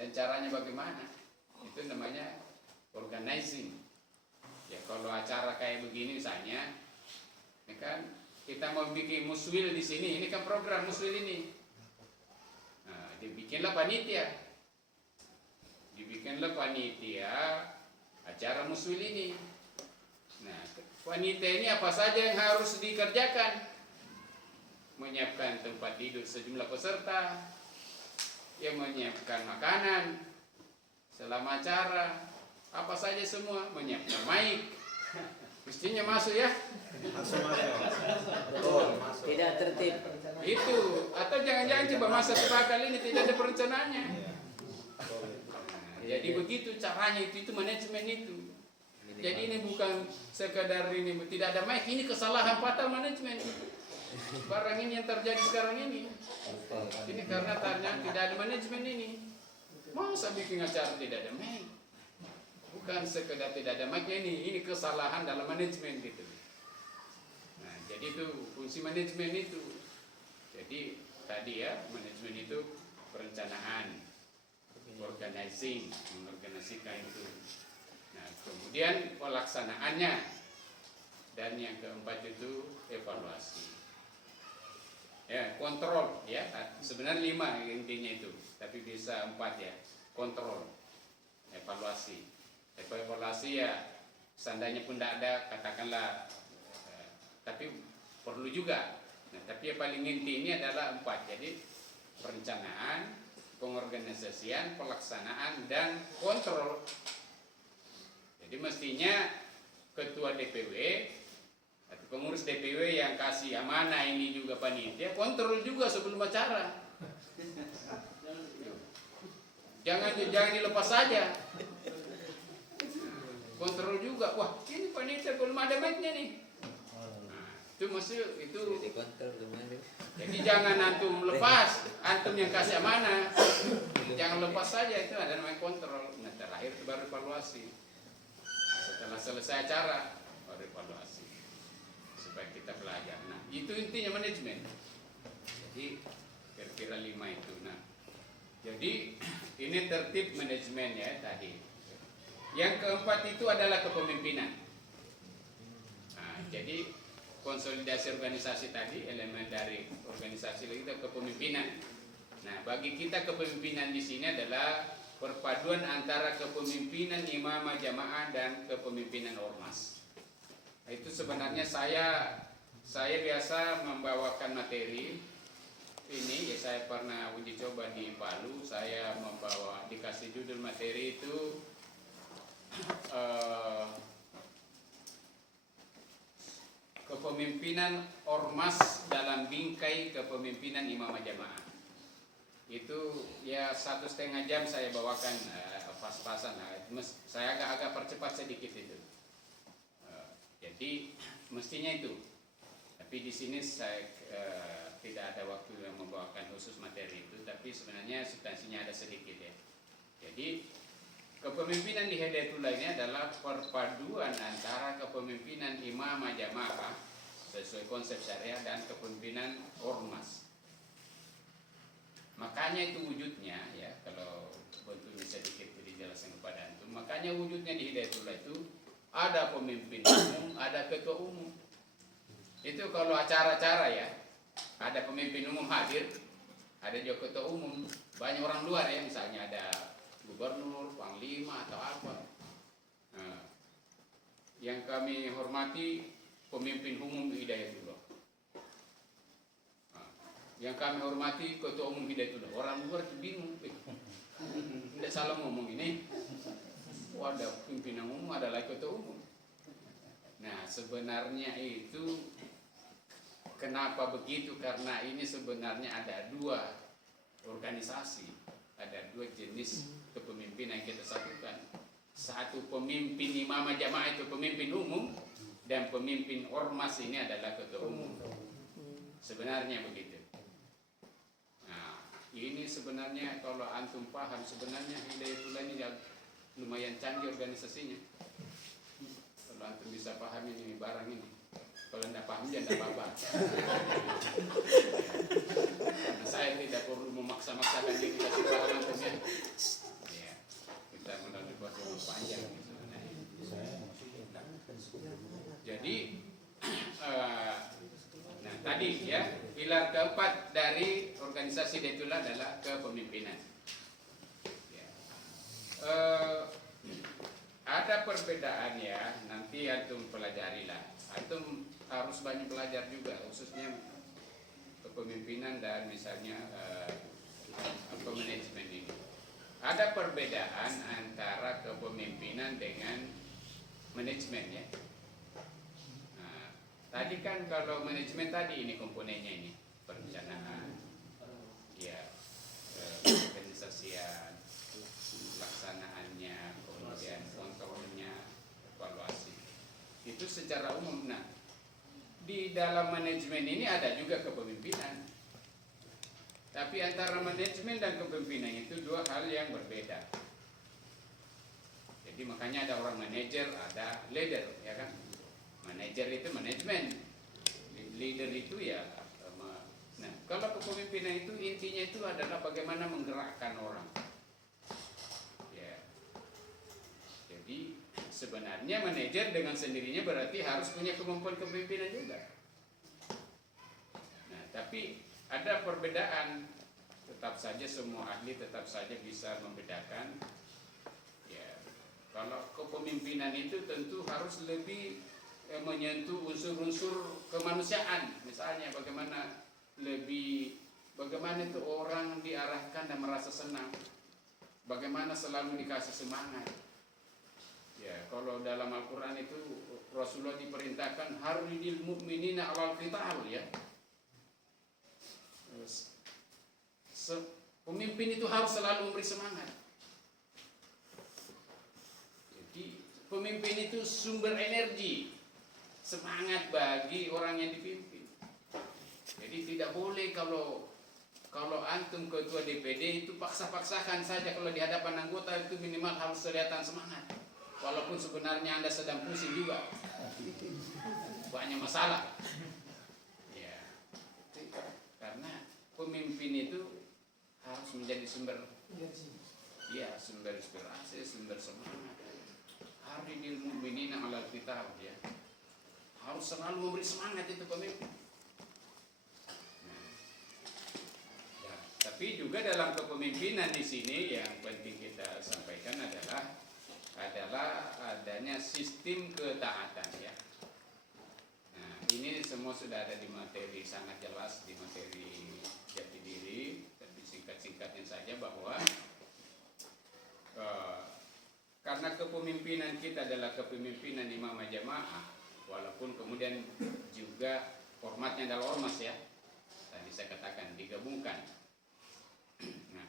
dan caranya bagaimana, itu namanya organizing. Ya kalau acara kayak begini misalnya, ini kan kita mau bikin muswil di sini, ini kan program muswil ini. Nah, dibikinlah panitia acara muswil ini. Nah, panitia ini apa saja yang harus dikerjakan? Menyiapkan tempat tidur sejumlah peserta, yang menyiapkan makanan selama acara, apa saja semua, menyiapkan mic, mestinya masuk ya. Tidak tertib. Itu, atau jangan-jangan coba masa tiba kali ini tidak ada perencanaannya. Jadi begitu caranya, itu manajemen itu. Jadi ini bukan sekadar ini tidak ada mic, ini kesalahan fatal manajemen. Barang ini yang terjadi sekarang ini karena ternyata tidak ada manajemen ini. Masa bikin acara tidak ada mic? Bukan sekedar tidak ada mic, ini kesalahan dalam manajemen gitu. Nah, jadi itu fungsi manajemen itu. Jadi tadi ya, manajemen itu perencanaan, organizing, mengorganisasikan itu. Nah, kemudian pelaksanaannya, dan yang keempat itu evaluasi. Ya, kontrol ya. Sebenarnya 5 intinya itu, tapi bisa 4 ya. Kontrol, evaluasi. Evaluasi ya, seandainya pun tidak ada, katakanlah, tapi perlu juga. Nah, tapi yang paling inti ini adalah 4. Jadi perencanaan, pengorganisasian, pelaksanaan, dan kontrol. Jadi mestinya ketua DPW atau pengurus DPW yang kasih amanah ini juga panitia, kontrol juga sebelum acara. Jangan dilepas saja. Kontrol juga. Wah, ini panitia belum ada mic-nya nih. Itu maksud itu. Jadi jangan antum lepas, antum yang kasih amanah. Jangan lepas saja, itu ada namanya kontrol. Nah, terakhir itu baru evaluasi. Setelah selesai acara, baru evaluasi. Supaya kita belajar. Nah, itu intinya manajemen. Jadi kira-kira 5 itu. Nah, jadi ini tertib manajemen ya tadi. Yang keempat itu adalah kepemimpinan. Nah, jadi konsolidasi organisasi tadi, elemen dari organisasi itu kepemimpinan. Nah, bagi kita kepemimpinan di sini adalah perpaduan antara kepemimpinan imamah jamaah dan kepemimpinan ormas. Nah, itu sebenarnya saya biasa membawakan materi ini ya, saya pernah uji coba di Palu, saya membawa, dikasih judul materi itu kepemimpinan ormas dalam bingkai kepemimpinan imamah jamaah. Itu ya 1,5 jam saya bawakan pas-pasan. Saya agak percepat sedikit itu. Jadi mestinya itu. Tapi di sini saya tidak ada waktu yang membawakan khusus materi itu, tapi sebenarnya substansinya ada sedikit ya. Jadi kepemimpinan di Hidayatullah ini adalah perpaduan antara kepemimpinan imamah jamaah sesuai konsep syariah dan kepemimpinan ormas. Makanya itu wujudnya ya, kalau bentuknya sedikit dijelaskan kepada antum. Makanya wujudnya di Hidayatullah itu ada pemimpin umum, ada ketua umum. Itu kalau acara-acara ya, ada pemimpin umum hadir, ada juga ketua umum. Banyak orang luar ya, misalnya ada gubernur, panglima atau apa. Nah, yang kami hormati pemimpin umum Hidayatullah. Nah, yang kami hormati ketua umum Hidayatullah. Orang luar itu bingung. Tidak salah ngomong ini. Oh, ada pimpinan umum, ada lagi ketua umum. Nah, sebenarnya itu kenapa begitu? Karena ini sebenarnya ada dua organisasi, ada dua jenis kepemimpinan yang kita satukan. Satu pemimpin imamah jamaah itu pemimpin umum, dan pemimpin ormas ini adalah ketua umum. Sebenarnya begitu. Nah, ini sebenarnya kalau antum paham, sebenarnya Hidayatullah ini lumayan canggih organisasinya. Kalau antum bisa paham ini barang ini. Kalau tidak paham ya tidak apa-apa. Karena saya tidak perlu memaksa-maksakan diri kasih paham antum ya. Ya, kita melalui proses yang panjang sebenarnya. Jadi, nah tadi ya, pilar keempat dari organisasi Hidayatullah adalah kepemimpinan. Ya. Ada perbedaan ya, nanti antum pelajarilah. Antum harus banyak belajar juga, khususnya kepemimpinan dan misalnya manajemen ini. Ada perbedaan antara kepemimpinan dengan manajemen ya. Nah, tadi kan kalau manajemen tadi ini komponennya ini perencanaan, ya, organisasian, pelaksanaannya, kemudian kontrolnya, evaluasi. Itu secara umum. Nah, di dalam manajemen ini ada juga kepemimpinan. Tapi antara manajemen dan kepemimpinan itu dua hal yang berbeda. Jadi makanya ada orang manajer, ada leader, ya kan? Manajer itu manajemen, leader itu ya. Nah, kalau kepemimpinan itu intinya itu adalah bagaimana menggerakkan orang. Ya. Jadi sebenarnya manajer dengan sendirinya berarti harus punya kemampuan kepemimpinan juga. Nah, tapi ada perbedaan. Tetap saja semua ahli tetap saja bisa membedakan. Ya, kalau kepemimpinan itu tentu harus lebih menyentuh unsur-unsur kemanusiaan. Misalnya bagaimana itu orang diarahkan dan merasa senang. Bagaimana selalu dikasih semangat. Ya, kalau dalam Al-Quran itu Rasulullah diperintahkan haridil mu'minina alal qital ya. Pemimpin itu harus selalu memberi semangat. Jadi pemimpin itu sumber energi, semangat bagi orang yang dipimpin. Jadi tidak boleh kalau antum ketua DPD itu paksa-paksakan saja. Kalau di hadapan anggota itu minimal harus kelihatan semangat. Walaupun sebenarnya Anda sedang pusing juga, banyak masalah. Ya, karena pemimpin itu harus menjadi sumber, ya, sumber inspirasi, sumber semangat. Haridil mu'minina alal qital ya. Harus selalu memberi semangat itu pemimpin. Nah, ya, tapi juga dalam kepemimpinan di sini yang penting kita sampaikan adalah adanya sistem ketaatan ya. Nah, ini semua sudah ada di materi, sangat jelas di materi jati diri. Tapi singkat-singkatnya saja bahwa karena kepemimpinan kita adalah kepemimpinan imamah jamaah, walaupun kemudian juga formatnya adalah ormas ya. Tadi saya katakan digabungkan. Nah,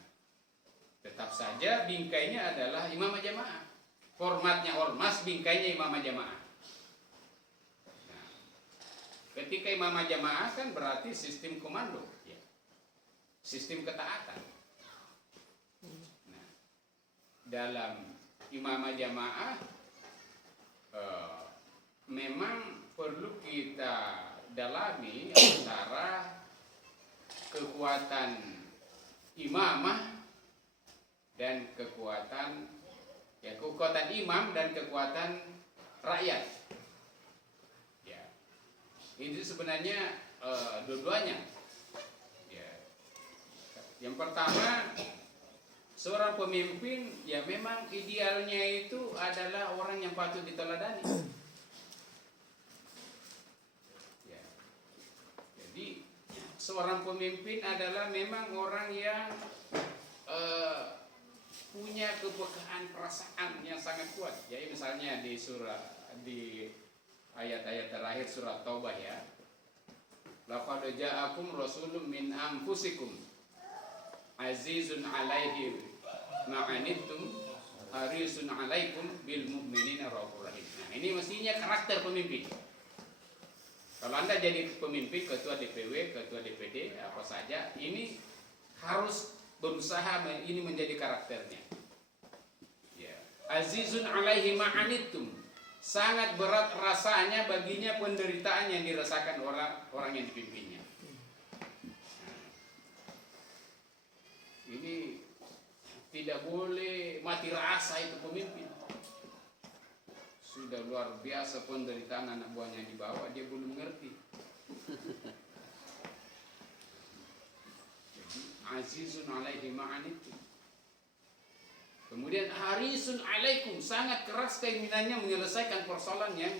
tetap saja bingkainya adalah imamah jamaah. Formatnya ormas, bingkainya imamah jamaah. Nah, Ketika imamah jamaah kan berarti sistem komando, ya. Sistem ketaatan. Nah, dalam imamah jamaah memang perlu kita dalami antara kekuatan imamah dan kekuatan imam dan kekuatan rakyat. Ya, ini sebenarnya dua-duanya. Ya. Yang pertama, seorang pemimpin ya memang idealnya itu adalah orang yang patut diteladani. Ya. Jadi seorang pemimpin adalah memang orang yang punya kepekaan perasaan yang sangat kuat. Jadi misalnya di ayat-ayat terakhir surat Taubah ya. Laqad ja'akum rasulun min anfusikum azizun 'alaihi ma 'anittum harisun 'alaikum bil mu'minina raufur rahim. Nah, ini mestinya karakter pemimpin. Kalau Anda jadi pemimpin, ketua DPW, ketua DPD, apa saja, ini harus berusaha ini menjadi karakternya. Ya. Azizun 'alaihi ma 'anittum. Sangat berat rasanya baginya penderitaan yang dirasakan orang yang dipimpinnya. Nah, ini tidak boleh mati rasa itu pemimpin. Sudah luar biasa penderitaan anak buahnya di bawah, dia belum mengerti. Jadi azizun alaihi ma'anittum. Kemudian harisun alaikum, sangat keras keinginannya menyelesaikan persoalan yang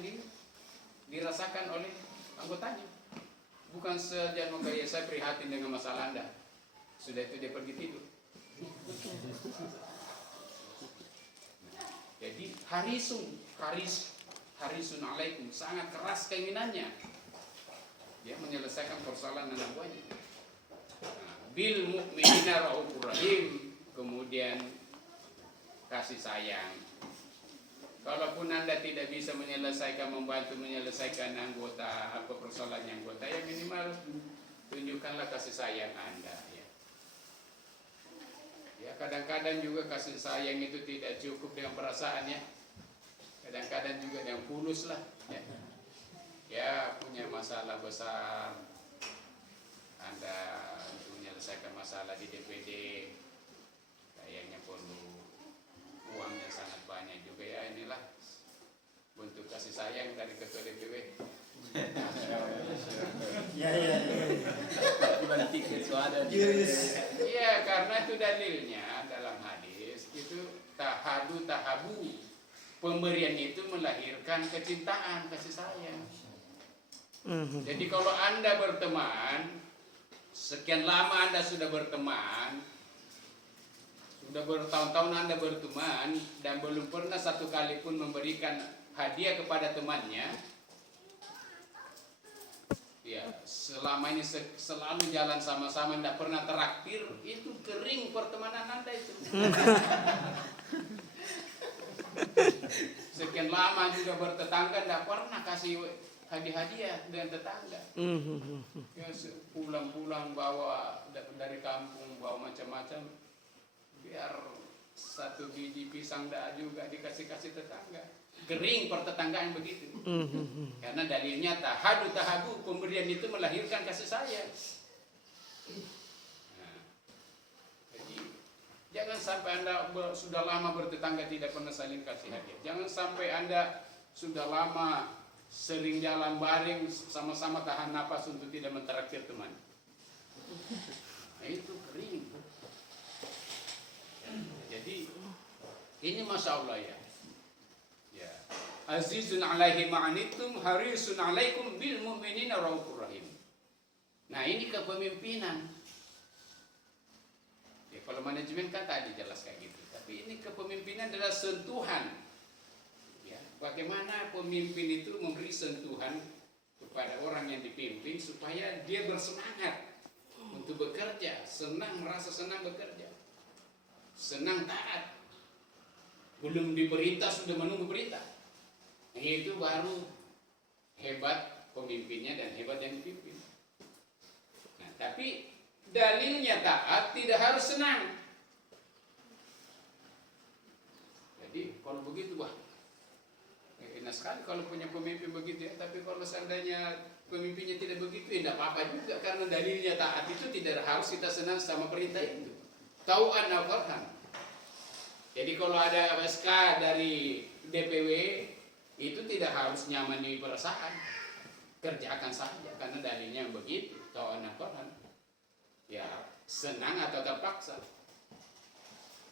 dirasakan oleh anggotanya. Bukan saja menggaya saya prihatin dengan masalah Anda. Sudah itu dia pergi tidur. Jadi harisun alaikum, sangat keras keinginannya dia menyelesaikan persoalan anak buahnya. Bil mu'minina raufur rahim, kemudian kasih sayang. Kalaupun Anda tidak bisa membantu menyelesaikan persoalan anggota, ya minimal tunjukkanlah kasih sayang Anda. Ya, kadang-kadang juga kasih sayang itu tidak cukup dengan perasaannya. Kadang-kadang juga dengan fulus lah. Ya, punya masalah besar, Anda untuk menyelesaikan masalah di DPD, kayaknya perlu uangnya sangat banyak juga ya. Inilah bentuk kasih sayang dari ketua DPW. Iya, karena itu dalilnya dalam hadis itu tahabu. Pemberian itu melahirkan kecintaan, kasih sayang. Jadi kalau Anda berteman, sekian lama Anda sudah berteman, sudah bertahun-tahun Anda berteman dan belum pernah satu kali pun memberikan hadiah kepada temannya, ya selama ini selalu jalan sama-sama, tidak pernah traktir, itu kering pertemanan Anda itu. Sekian lama juga bertetangga, tidak pernah kasih hadiah-hadiah dengan tetangga. Ya, pulang-pulang bawa dari kampung, bawa macam-macam, biar satu biji pisang dah juga dikasih-kasih tetangga. Kering pertetanggaan begitu. Karena dalilnya tahabu, pemberian itu melahirkan kasih sayang. Nah, jadi jangan sampai Anda sudah lama bertetangga tidak pernah saling kasih hadiah. Jangan sampai Anda sudah lama sering jalan bareng sama-sama tahan napas untuk tidak mentraktir teman. Nah, itu kering. Jadi ini masya Allah ya. Azizun alaihi ma'anittum harisun alaikum bil mu'minina raufur rahim. Nah, ini kepemimpinan. Ya, kalau manajemen kan tadi jelas kayak gitu. Tapi ini kepemimpinan adalah sentuhan. Ya, bagaimana pemimpin itu memberi sentuhan kepada orang yang dipimpin supaya dia bersemangat untuk bekerja, merasa senang bekerja, senang taat. Belum diperintah sudah menunggu perintah. Itu baru hebat pemimpinnya dan hebat yang dipimpin. Nah, tapi dalilnya taat tidak harus senang. Jadi kalau begitu, wah, enak sekali kalau punya pemimpin begitu ya. Tapi kalau seandainya pemimpinnya tidak begitu, ya tidak apa-apa juga, karena dalilnya taat itu tidak harus kita senang sama perintah itu. Tau'an au karhan. Jadi kalau ada SK dari DPW itu tidak harus nyaman di perasaan, kerjakan saja karena dalilnya begitu. Tau'an au karhan. Ya senang atau terpaksa.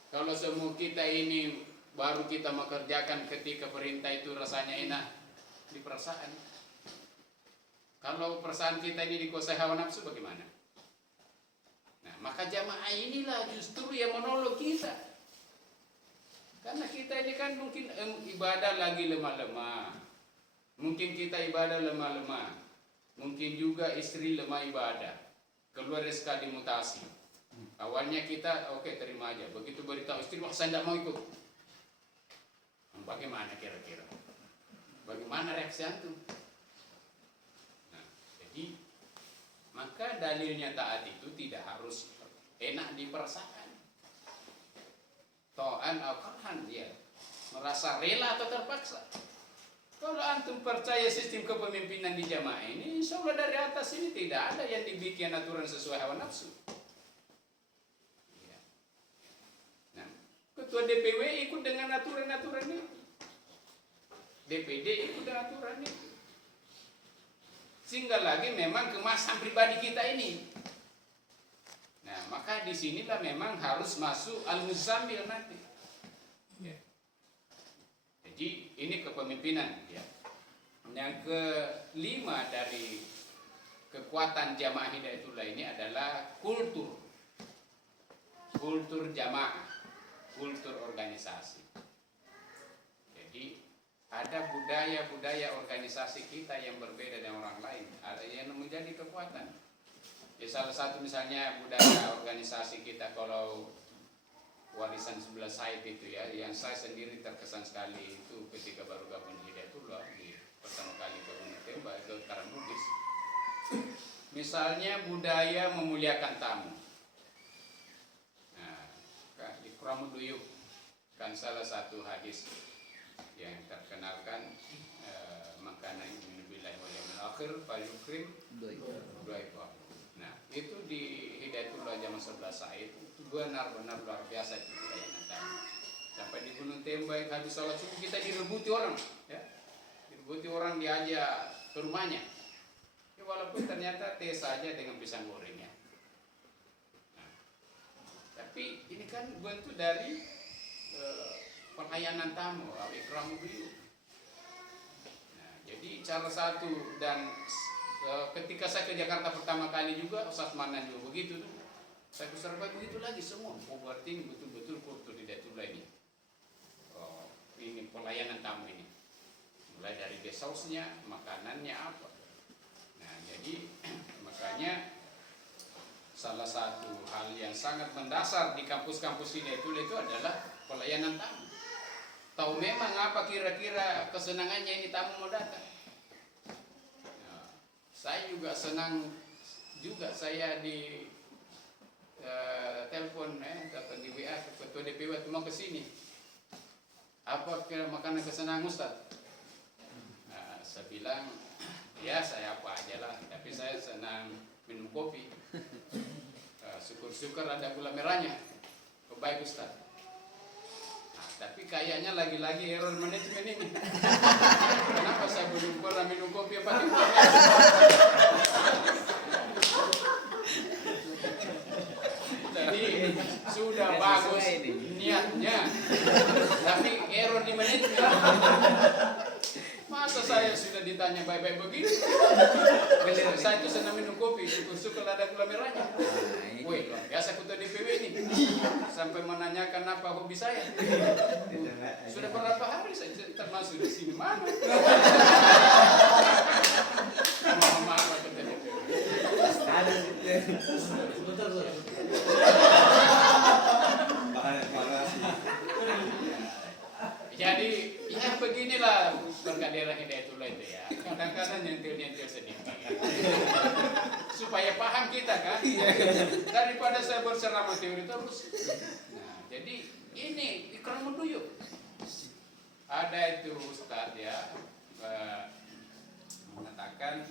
Kalau semua kita ini baru kita mengerjakan ketika perintah itu rasanya enak di perasaan. Kalau perasaan kita ini dikuasai hawa nafsu bagaimana? Nah, maka jamaah inilah justru yang menolong kita. Karena kita ini kan mungkin ibadah lagi lemah-lemah. Mungkin kita ibadah lemah-lemah. Mungkin juga istri lemah ibadah. Keluar SK dimutasi. Awalnya kita oke, terima aja. Begitu beritahu istri, wah saya tidak mau ikut. Bagaimana kira-kira? Bagaimana reaksi antum? Nah, jadi maka dalilnya taat itu tidak harus enak di perasaan. Ta'an au karhan, dia merasa rela atau terpaksa. Kalau antum percaya sistem kepemimpinan di jamaah ini, insya Allah dari atas ini tidak ada yang dibikin aturan sesuai hawa nafsu. Nah, ketua DPW ikut dengan aturan-aturan ini, DPD ikut dengan aturan ini. Sehingga lagi memang kemasan pribadi kita ini. Nah, maka disinilah memang harus masuk al-muzammil nanti. Ya. Jadi ini kepemimpinan. Ya. Yang kelima dari kekuatan jamaah Hidayatullah ini adalah kultur jamaah, kultur organisasi. Jadi ada budaya-budaya organisasi kita yang berbeda dengan orang lain, ada yang menjadi kekuatan. Ya, salah satu misalnya budaya organisasi kita, kalau warisan sebelah Said itu ya, yang saya sendiri terkesan sekali itu ketika baru gabung di Hidayatullah di pertama kali ke Gunung Tembak ke Karambugis. Misalnya budaya memuliakan tamu. Nah, ikramu duyuf kan salah satu hadis yang terkenalkan, makanan ini billahi wal yaumil akhir fa yukrim duaifa. Nah, itu di Hidayatullah zaman sebelah Said itu benar-benar luar biasa itu pelayanan tamu. Sampai di Gunung Tembak habis sholat subuh kita direbuti orang, ya. Direbuti orang diajak ke rumahnya. Ya, walaupun ternyata teh saja dengan pisang gorengnya. Nah, tapi ini kan bentuk dari pelayanan tamu, ikramu duyuf. Nah, jadi salah satu, dan ketika saya ke Jakarta pertama kali juga, Ustaz Manan juga begitu tuh. Saya ke Surabaya begitu lagi semua. Oh, berarti ini betul-betul kultur Hidayatullah ini. Ini pelayanan tamu ini. Mulai dari guest house-nya, makanannya apa. Nah, jadi makanya salah satu hal yang sangat mendasar di kampus-kampus Hidayatullah itu adalah pelayanan tamu. Tahu memang apa kira-kira kesenangannya ini tamu mau datang. Nah, saya juga senang juga, saya di telepon dapat di WA ketua DPW mau ke sini. Apa kira makanan kesenangan Ustaz? Nah, saya bilang ya saya apa aja lah, tapi saya senang minum kopi. Syukur-syukur ada gula merahnya. Baik Ustaz. Tapi kayaknya lagi-lagi error manajemen ini. Kenapa saya belum pernah minum kopi apa gula? Jadi sudah bagus niatnya, tapi error di manajemen. Masa saya sudah ditanya baik-baik begitu? Saya itu senang minum kopi, syukur-syukur ada gula merahnya. Woi, biasa ketua DPW ini sampai menanyakan apa hobi saya. Sudah berapa hari saya termasuk di sini mana? Maaf ketua DPW. Jadi ya beginilah berkat daerah Hidayatullah itu ya. Kadang-kadang nyentil nyentil sedikit. Supaya paham kita kan. Daripada saya berceramah teori terus. Nah, jadi ini ikrar menduyuk. Ada itu Ustadz ya mengatakan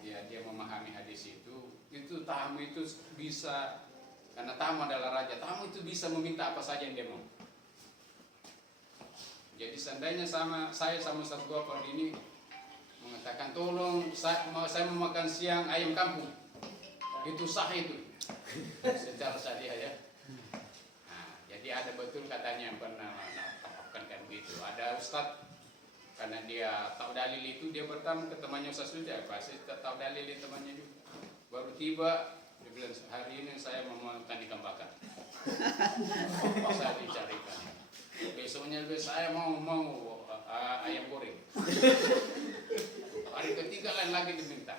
ya dia memahami hadis itu tamu itu bisa, karena tamu adalah raja, tamu itu bisa meminta apa saja yang dia mau. Jadi seandainya saya sama Ustaz Gopar ini mengatakan tolong saya mau makan siang ayam kampung, itu sah itu secara syariah ya. Nah, jadi ada betul katanya yang pernah tapkan kan begitu. Ada Ustaz karena dia tahu dalil itu, dia bertamu ke temannya Ustaz Suja, pasti tahu dalil itu temannya juga. Baru tiba dia bilang hari ini saya mau makan ikan bakar. Saya dicarikan. Besoknya saya mau ayam goreng. Hari ketiga lain lagi diminta.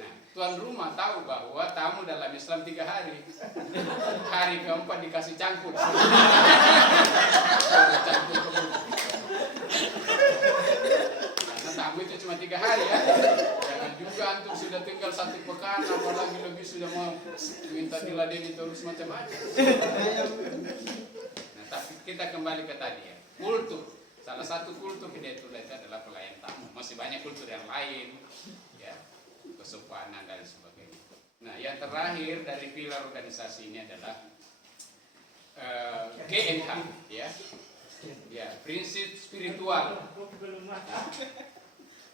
Nah, tuan rumah tahu bahwa tamu dalam Islam 3 hari. Hari keempat dikasih cangkul. Cangkul ke mulut. Karena tamu itu cuma 3 hari ya. Jangan juga antum sudah tinggal 1 pekan, apalagi lebih sudah mau minta diladeni terus macam-macam. Tapi kita kembali ke tadi ya, kultur. Salah satu kultur Hidayatullah itu adalah pelayan tamu. Masih banyak kultur yang lain, ya, kesopanan dan sebagainya. Nah, yang terakhir dari pilar organisasi ini adalah GNH, ya, prinsip spiritual.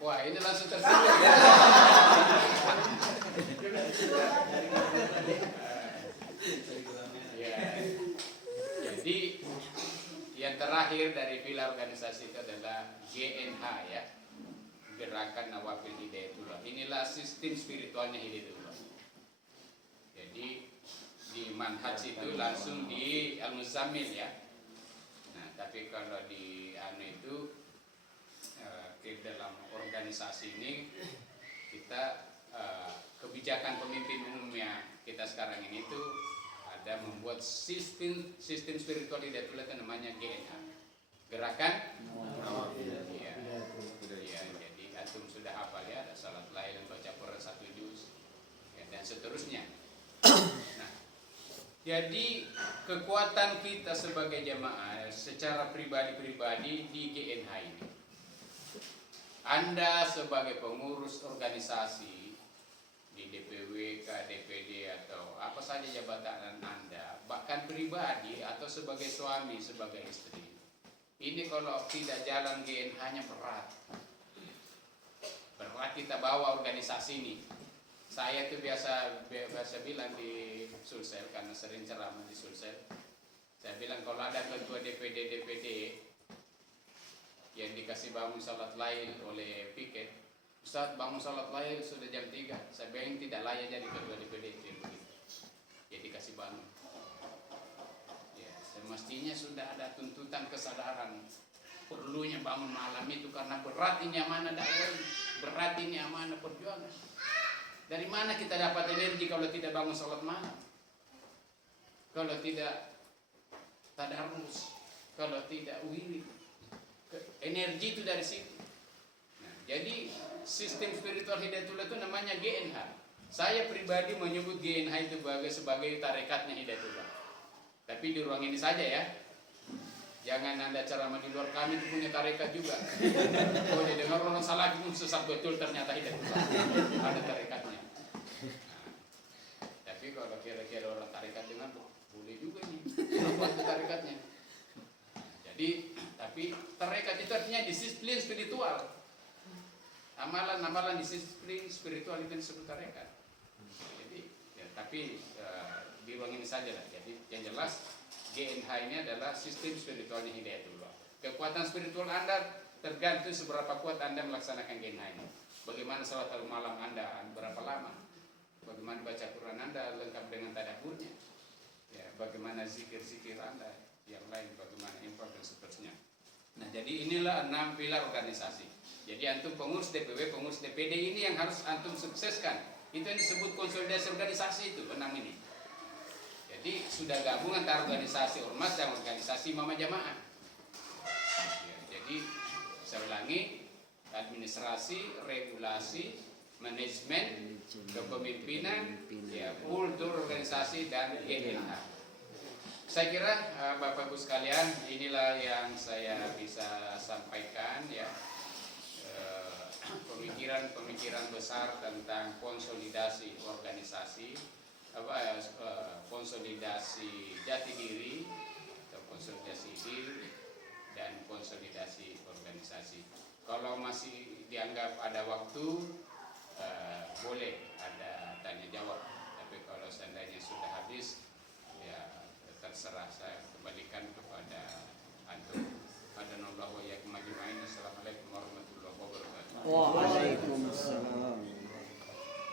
Wah, ini langsung tersinggung ya. Jadi yang terakhir dari pilar organisasi itu adalah GNH ya, Gerakan Nawafil Hidayatullah. Inilah sistem spiritualnya Hidayatullah. Jadi di manhaj itu langsung di Al-Muzammil ya. Nah, tapi kalau di itu ke dalam organisasi ini kita kebijakan pemimpin umumnya kita sekarang ini itu ada membuat sistem spiritual Hidayatullah itu namanya GNH, Gerakan Nawafil. Ya, jadi antum sudah hafal ya, ada salat lail, baca Quran 1 juz ya, dan seterusnya. Nah, jadi kekuatan kita sebagai jamaah secara pribadi-pribadi di GNH ini. Anda sebagai pengurus organisasi di DPW, DPD atau apa saja jabatan Anda, bahkan pribadi atau sebagai suami, sebagai istri, ini kalau tidak jalan GNH-nya berat kita bawa organisasi ini. Saya itu biasa bilang di Sulsel, karena sering ceramah di Sulsel, saya bilang kalau ada ketua DPD yang dikasih bangun salat lail oleh piket, Ustaz bangun salat lail sudah jam 3, saya bilang tidak layak jadi ketua DPD itu yang begitu. Ya dikasih bangun. Ya, semestinya sudah ada tuntutan kesadaran perlunya bangun malam itu karena berat ini amanah dakwah, berat ini amanah perjuangan. Dari mana kita dapat energi kalau tidak bangun salat malam? Kalau tidak tadarus, kalau tidak wirid. Energi itu dari situ. Nah, jadi sistem spiritual Hidayatullah itu namanya GNH. Saya pribadi menyebut GNH itu sebagai tarekatnya Hidayatullah. Tapi di ruang ini saja ya. Jangan Anda ceramah di luar, kami itu punya tarekat juga. Oh, dengar orang salah pun sesat betul ternyata Hidayatullah. Ada tarekatnya. Nah, tapi kalau kira-kira orang tarekat dengar, boleh juga nih. Apa itu tarekatnya? Jadi, tapi tarekat itu artinya disiplin spiritual. Amalan-amalan disiplin spiritual itu disebut tarekat. Jadi, ya, tapi di ruang ini saja lah. Jadi yang jelas GNH ini adalah sistem spiritualnya Hidayatullah. Kekuatan spiritual Anda tergantung seberapa kuat Anda melaksanakan GNH ini. Bagaimana salat malam Anda berapa lama? Bagaimana baca Quran Anda lengkap dengan tadabburnya? Ya, bagaimana zikir-zikir Anda yang lain, bagaimana infak dan seterusnya. Nah, jadi inilah 6 pilar organisasi. Jadi antum pengurus DPW, pengurus DPD ini yang harus antum sukseskan. Itu yang disebut konsolidasi organisasi itu, 6 ini. Jadi sudah gabung antara organisasi ormas dan organisasi mama jamaah. Ya, jadi saya ulangi, administrasi, regulasi, manajemen, kepemimpinan, ya, kultur organisasi dan GNH. Saya kira Bapak Ibu sekalian, inilah yang saya bisa sampaikan ya, pemikiran-pemikiran besar tentang konsolidasi organisasi, konsolidasi jati diri atau konsolidasi diri dan konsolidasi organisasi. Kalau masih dianggap ada waktu, boleh ada tanya jawab. Tapi kalau seandainya sudah habis, ya terserah, saya kembalikan kepada antum. Assalamualaikum warahmatullahi wabarakatuh.